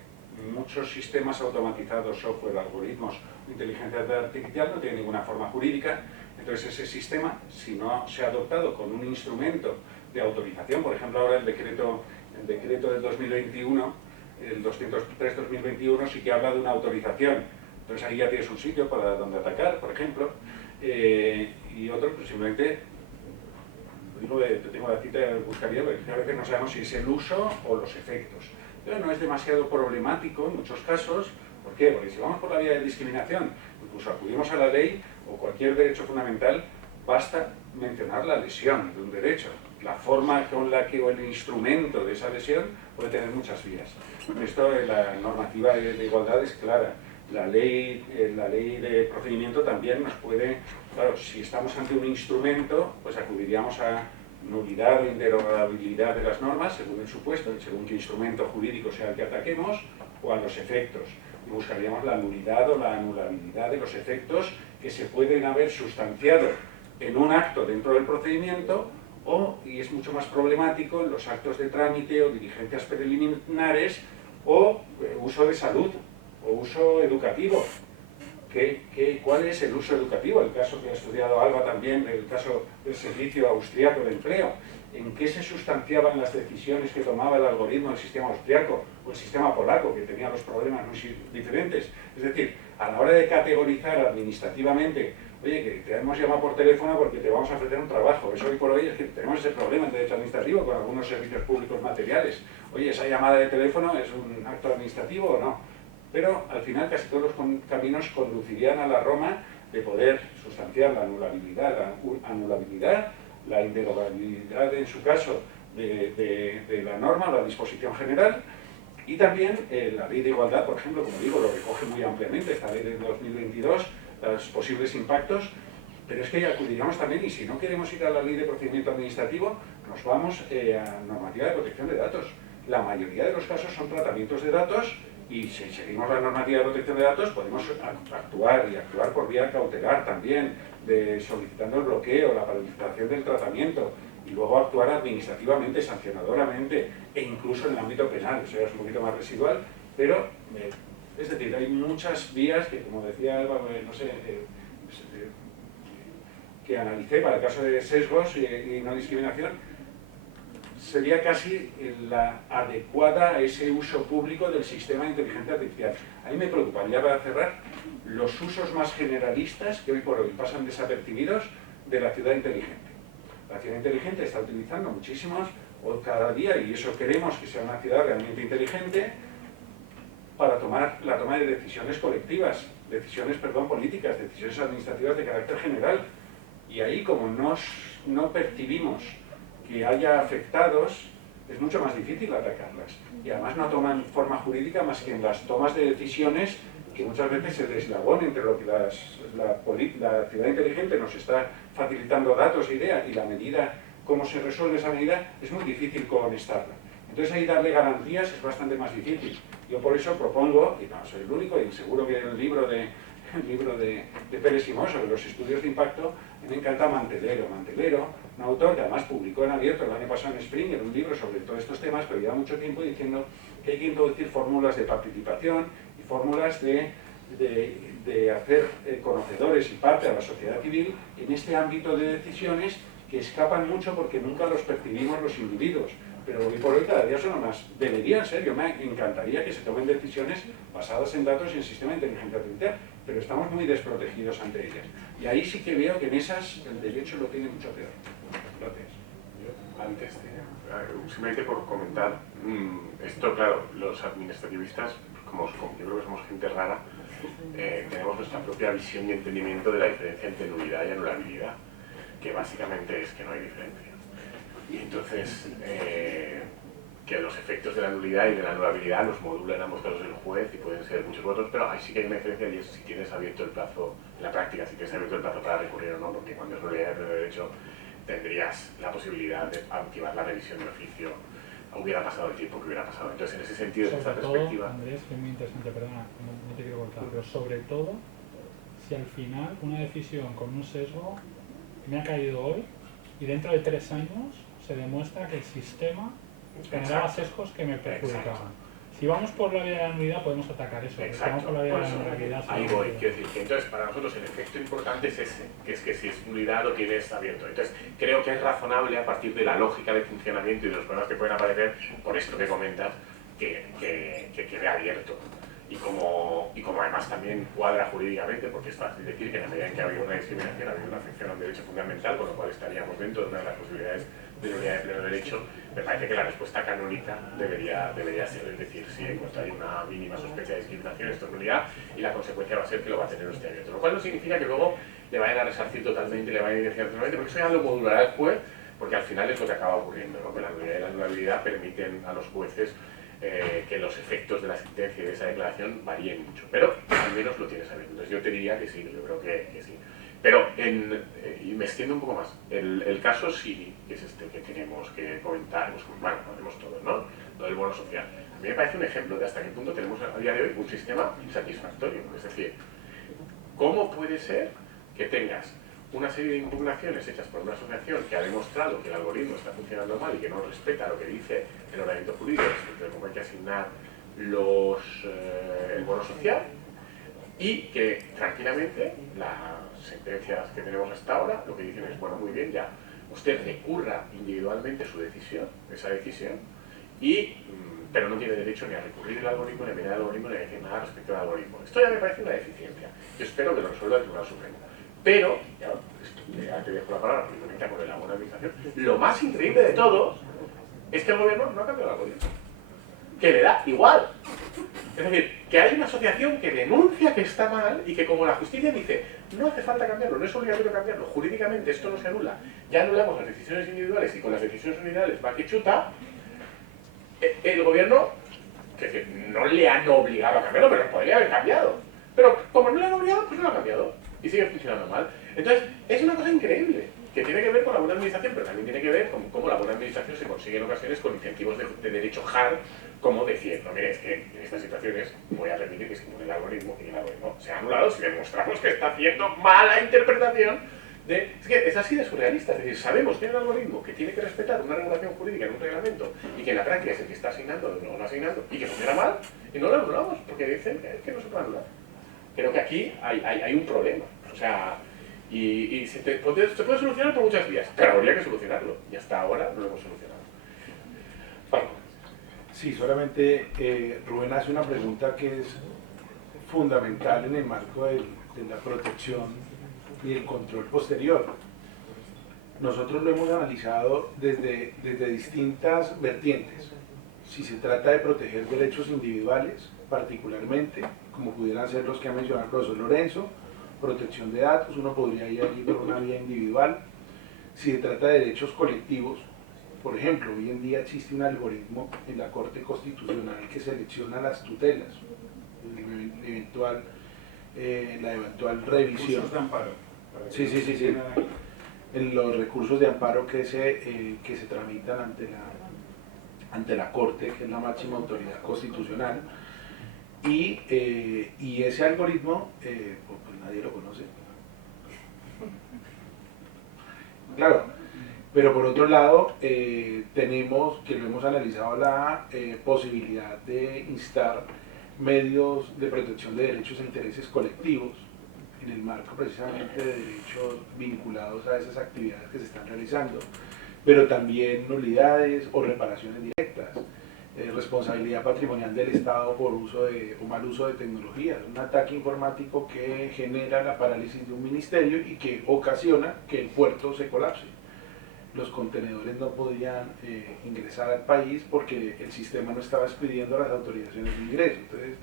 muchos sistemas automatizados, software, algoritmos, inteligencia artificial no tienen ninguna forma jurídica. Entonces ese sistema, si no se ha adoptado con un instrumento de autorización, por ejemplo ahora el decreto del 2021, el 203-2021 sí que habla de una autorización, entonces ahí ya tienes un sitio para donde atacar, por ejemplo, y otro pues simplemente, tengo la cita, buscaría, porque a veces no sabemos si es el uso o los efectos, pero no es demasiado problemático en muchos casos. ¿Por qué? Porque si vamos por la vía de discriminación, incluso acudimos a la ley o cualquier derecho fundamental, basta mencionar la lesión de un derecho, la forma con la que, o el instrumento de esa lesión puede tener muchas vías. Esto, la normativa de igualdad es clara. La ley de procedimiento también nos puede, claro, si estamos ante un instrumento, pues acudiríamos a nulidad o inderogabilidad de las normas, según el supuesto, según qué instrumento jurídico sea el que ataquemos, o a los efectos. Y buscaríamos la nulidad o la anulabilidad de los efectos que se pueden haber sustanciado en un acto dentro del procedimiento, o, y es mucho más problemático, en los actos de trámite o diligencias preliminares, o uso de salud, o uso educativo. ¿Cuál es el uso educativo? El caso que ha estudiado Alba también, el caso del servicio austriaco de empleo. ¿En qué se sustanciaban las decisiones que tomaba el algoritmo del sistema austriaco o el sistema polaco, que tenía los problemas muy diferentes? Es decir, a la hora de categorizar administrativamente, oye, que te hemos llamado por teléfono porque te vamos a ofrecer un trabajo. Eso hoy por hoy es que tenemos ese problema en derecho administrativo con algunos servicios públicos materiales. Oye, ¿esa llamada de teléfono es un acto administrativo o no? Pero al final casi todos los caminos conducirían a la Roma de poder sustanciar la anulabilidad, la inderogabilidad en su caso de la norma, la disposición general, y también la ley de igualdad, por ejemplo, como digo, lo recoge muy ampliamente esta ley de 2022, los posibles impactos, pero es que acudiríamos también, y si no queremos ir a la ley de procedimiento administrativo, nos vamos a normativa de protección de datos. La mayoría de los casos son tratamientos de datos, y si seguimos la normativa de protección de datos podemos actuar por vía cautelar también, solicitando el bloqueo, la paralización del tratamiento, y luego actuar administrativamente, sancionadoramente, e incluso en el ámbito penal. Eso ya es un poquito más residual, pero es decir, hay muchas vías que, como decía Alba, no sé, que analicé para el caso de sesgos y no discriminación, sería casi la adecuada a ese uso público del sistema de inteligencia artificial. A mí me preocuparía, para cerrar, los usos más generalistas que hoy por hoy pasan desapercibidos de la ciudad inteligente. La ciudad inteligente está utilizando muchísimos, o cada día, y eso queremos que sea una ciudad realmente inteligente, para la toma de decisiones colectivas, políticas, decisiones administrativas de carácter general. Y ahí, como no percibimos que haya afectados, es mucho más difícil atacarlas. Y además no toman forma jurídica más que en las tomas de decisiones, que muchas veces el eslabón entre lo que la ciudad inteligente nos está facilitando datos e ideas y la medida, cómo se resuelve esa medida, es muy difícil cohonestarla. Entonces ahí darle garantías es bastante más difícil. Yo por eso propongo, y no soy el único, y seguro que el libro de Pérez Simón sobre los estudios de impacto, me encanta Mantelero, un autor que además publicó en abierto el año pasado en Springer un libro sobre todos estos temas, pero lleva mucho tiempo diciendo que hay que introducir fórmulas de participación y fórmulas de hacer conocedores y parte a la sociedad civil en este ámbito de decisiones que escapan mucho porque nunca los percibimos los individuos. Pero hoy por hoy cada día son más. Deberían ser, yo me encantaría que se tomen decisiones basadas en datos y en sistema de inteligencia artificial, pero estamos muy desprotegidos ante ellas. Y ahí sí que veo que en esas el derecho lo tiene mucho peor. Gracias. Antes simplemente por comentar, esto claro, los administrativistas, como yo creo que somos gente rara, tenemos nuestra propia visión y entendimiento de la diferencia entre nulidad y anulabilidad, que básicamente es que no hay diferencia. Y entonces, que los efectos de la nulidad y de la anulabilidad los modula en ambos casos el juez y pueden ser muchos votos, pero ahí sí que hay una diferencia y es si tienes abierto el plazo, en la práctica, si tienes abierto el plazo para recurrir o no, porque cuando es nulidad de pleno derecho tendrías la posibilidad de activar la revisión de oficio, hubiera pasado el tiempo que hubiera pasado. Entonces, en ese sentido, desde esta perspectiva... Andrés, es muy interesante, perdona, no te quiero cortar, pero sobre todo, si al final una decisión con un sesgo me ha caído hoy y dentro de 3 años se demuestra que el sistema generaba sesgos que me perjudicaban. Si vamos por la vía de la nulidad podemos atacar eso. Si vamos por la vía de la anulabilidad... Ahí voy, quiero decir que entonces para nosotros el efecto importante es ese, que es que si es nulidad lo tienes abierto. Entonces creo que es razonable a partir de la lógica de funcionamiento y de los problemas que pueden aparecer, por esto que comentas, que quede abierto. Y como además también cuadra jurídicamente, porque es fácil decir que en la medida en que ha habido una discriminación, ha habido una afección a un derecho fundamental, con lo cual estaríamos dentro de una de las posibilidades de nulidad de pleno derecho, me parece que la respuesta canónica debería ser, es decir, si encuentra hay una mínima sospecha de discriminación, esto es nulidad, y la consecuencia va a ser que lo va a tener usted abierto. Lo cual no significa que luego le vayan a resarcir totalmente, le vayan a identificar totalmente, porque eso ya lo modulará el juez, porque al final es lo que acaba ocurriendo, ¿no? Que la nulidad y la anulabilidad permiten a los jueces que los efectos de la sentencia y de esa declaración varíen mucho, pero al menos lo tienes sabido. Entonces yo te diría que sí, yo creo que sí. Pero, y me extiendo un poco más, el caso Siri, que es este que tenemos que comentar, pues, bueno, lo hacemos todos, ¿no? Lo del bono social. A mí me parece un ejemplo de hasta qué punto tenemos a día de hoy un sistema insatisfactorio. Es decir, ¿cómo puede ser que tengas una serie de impugnaciones hechas por una asociación que ha demostrado que el algoritmo está funcionando mal y que no respeta lo que dice el ordenamiento jurídico respecto de cómo hay que asignar el bono social, y que tranquilamente las sentencias que tenemos hasta ahora lo que dicen es, bueno, muy bien, ya usted recurra individualmente esa decisión, pero no tiene derecho ni a recurrir el algoritmo, ni a mirar el algoritmo, ni a decir nada respecto al algoritmo. Esto ya me parece una deficiencia. Yo espero que lo resuelva el Tribunal Supremo. Pero, ya te dejo la palabra porque conecta con la buena administración, lo más increíble de todo es que el gobierno no ha cambiado el algoritmo. Que le da igual. Es decir, que hay una asociación que denuncia que está mal y que como la justicia dice, no hace falta cambiarlo, no es obligatorio cambiarlo, jurídicamente esto no se anula, ya anulamos las decisiones individuales y con las decisiones individuales va que chuta, el gobierno, que no le han obligado a cambiarlo, pero podría haber cambiado. Pero como no le han obligado, pues no lo ha cambiado y sigue funcionando mal. Entonces, es una cosa increíble, que tiene que ver con la buena administración, pero también tiene que ver con cómo la buena administración se consigue en ocasiones con incentivos de derecho hard, como decir, no, mire, es que en estas situaciones voy a permitir que se anule el algoritmo y el algoritmo se ha anulado si demostramos que está haciendo mala interpretación de... Es que es así de surrealista, es decir, sabemos que hay un algoritmo que tiene que respetar una regulación jurídica en un reglamento y que en la práctica es el que está asignando o no lo asignando y que funciona mal y no lo anulamos porque dicen que no se puede anular. Creo que aquí hay un problema, o sea... Y se puede solucionar por muchas vías, pero habría que solucionarlo. Y hasta ahora no lo hemos solucionado. Paco. Sí, solamente Rubén hace una pregunta que es fundamental en el marco de la protección y el control posterior. Nosotros lo hemos analizado desde distintas vertientes. Si se trata de proteger derechos individuales, particularmente, como pudieran ser los que ha mencionado el profesor Lorenzo, protección de datos, uno podría ir allí por una vía individual. Si se trata de derechos colectivos, por ejemplo, hoy en día existe un algoritmo en la Corte Constitucional que selecciona las tutelas, la eventual revisión. Recursos de amparo. Sí. En los recursos de amparo que se tramitan ante la Corte, que es la máxima autoridad constitucional. Y ese algoritmo, pues nadie lo conoce. Claro, pero por otro lado, tenemos, que lo hemos analizado, la posibilidad de instar medios de protección de derechos e intereses colectivos en el marco precisamente de derechos vinculados a esas actividades que se están realizando, pero también nulidades o reparaciones directas. Responsabilidad patrimonial del Estado por uso o mal uso de tecnologías, un ataque informático que genera la parálisis de un ministerio y que ocasiona que el puerto se colapse. Los contenedores no podían ingresar al país porque el sistema no estaba expidiendo las autorizaciones de ingreso. Entonces,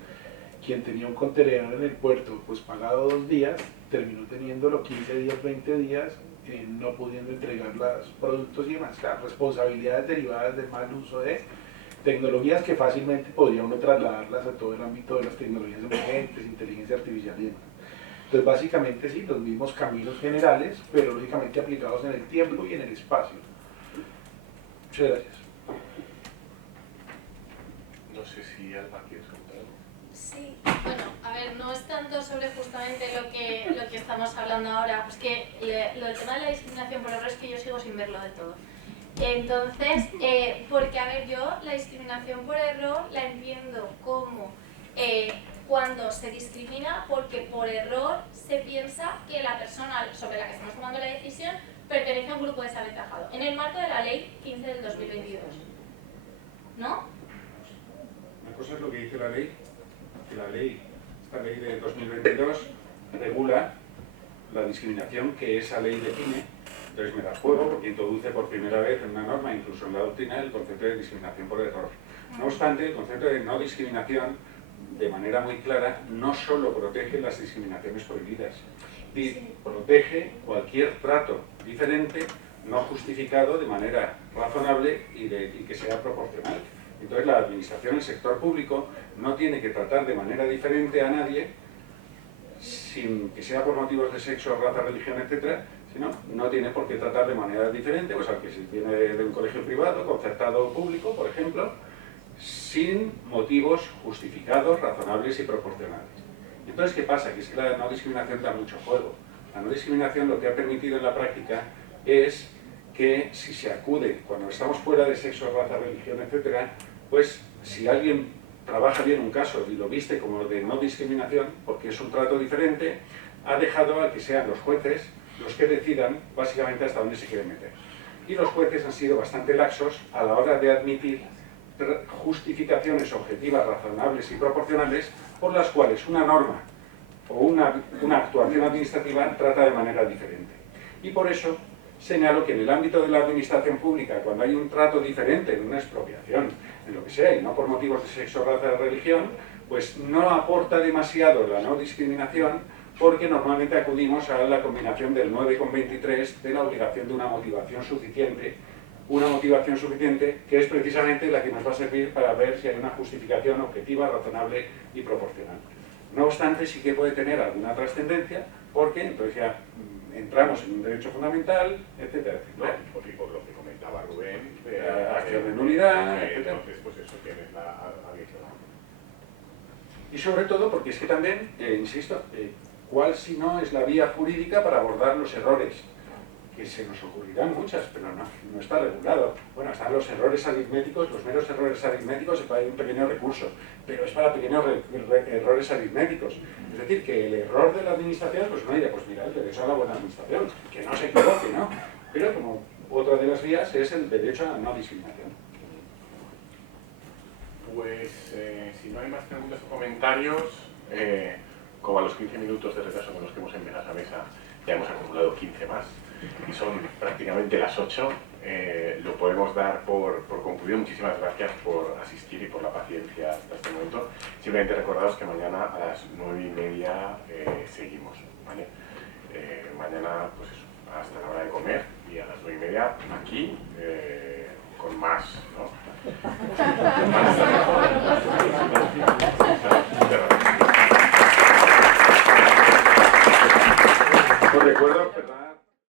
quien tenía un contenedor en el puerto, pues pagado 2 días, terminó teniéndolo 15 días, 20 días, no pudiendo entregar los productos y demás. Claro, responsabilidades derivadas del mal uso de tecnologías que fácilmente podría uno trasladarlas a todo el ámbito de las tecnologías emergentes, inteligencia artificial y demás. Entonces básicamente sí, los mismos caminos generales, pero lógicamente aplicados en el tiempo y en el espacio. Muchas gracias. No sé si Alba quieres contar algo. Sí, bueno, a ver, no es tanto sobre justamente lo que estamos hablando ahora, pues que lo del tema de la discriminación por error es que yo sigo sin verlo de todo. Entonces, porque a ver, yo la discriminación por error la entiendo como cuando se discrimina porque por error se piensa que la persona sobre la que estamos tomando la decisión pertenece a un grupo desaventajado, en el marco de la ley 15 del 2022, ¿no? Una cosa es lo que dice la ley, que esta ley de 2022 regula la discriminación que esa ley define. Entonces me da juego porque introduce por primera vez en una norma, incluso en la doctrina, el concepto de discriminación por error. No obstante, el concepto de no discriminación, de manera muy clara, no solo protege las discriminaciones prohibidas, protege cualquier trato diferente no justificado de manera razonable y que sea proporcional. Entonces la administración, el sector público, no tiene que tratar de manera diferente a nadie, sin que sea por motivos de sexo, raza, religión, etc., sino no tiene por qué tratar de manera diferente, pues al que se viene de un colegio privado, concertado o público, por ejemplo, sin motivos justificados, razonables y proporcionales. Entonces, ¿qué pasa? Que es que la no discriminación da mucho juego. La no discriminación lo que ha permitido en la práctica es que si se acude, cuando estamos fuera de sexo, raza, religión, etc., pues si alguien trabaja bien un caso y lo viste como de no discriminación, porque es un trato diferente, ha dejado a que sean los jueces los que decidan básicamente hasta dónde se quieren meter. Y los jueces han sido bastante laxos a la hora de admitir justificaciones objetivas, razonables y proporcionales por las cuales una norma o una actuación administrativa trata de manera diferente. Y por eso señalo que en el ámbito de la administración pública, cuando hay un trato diferente en una expropiación, en lo que sea, y no por motivos de sexo, raza o religión, pues no aporta demasiado la no discriminación, porque normalmente acudimos a la combinación del 9,23 de la obligación de una motivación suficiente que es precisamente la que nos va a servir para ver si hay una justificación objetiva, razonable y proporcional. No obstante, sí que puede tener alguna trascendencia, porque entonces ya entramos en un derecho fundamental, etcétera, etcétera. Por lo que comentaba Rubén, acción de nulidad, etcétera. Entonces, pues eso, tienes la adicional. Y sobre todo porque es que también, insisto, ¿cuál si no es la vía jurídica para abordar los errores? Que se nos ocurrirán muchas, pero no está regulado. Bueno, están los errores aritméticos, los meros errores aritméticos, hay un pequeño recurso, pero es para pequeños errores aritméticos. Es decir, que el error de la administración, pues uno dirá, pues mira, el derecho a la buena administración, que no se equivoque, ¿no? Pero como otra de las vías es el derecho a no discriminación. Pues si no hay más preguntas o comentarios, como a los 15 minutos de retraso con los que hemos empezado esa mesa, ya hemos acumulado 15 más, y son prácticamente las 8, lo podemos dar por concluido. Muchísimas gracias por asistir y por la paciencia hasta este momento. Simplemente recordaos que mañana a las 9:30 seguimos, ¿vale? Mañana, pues eso, hasta la hora de comer, y a las 9:30 aquí, con más, ¿no? Os recuerdo, perdón.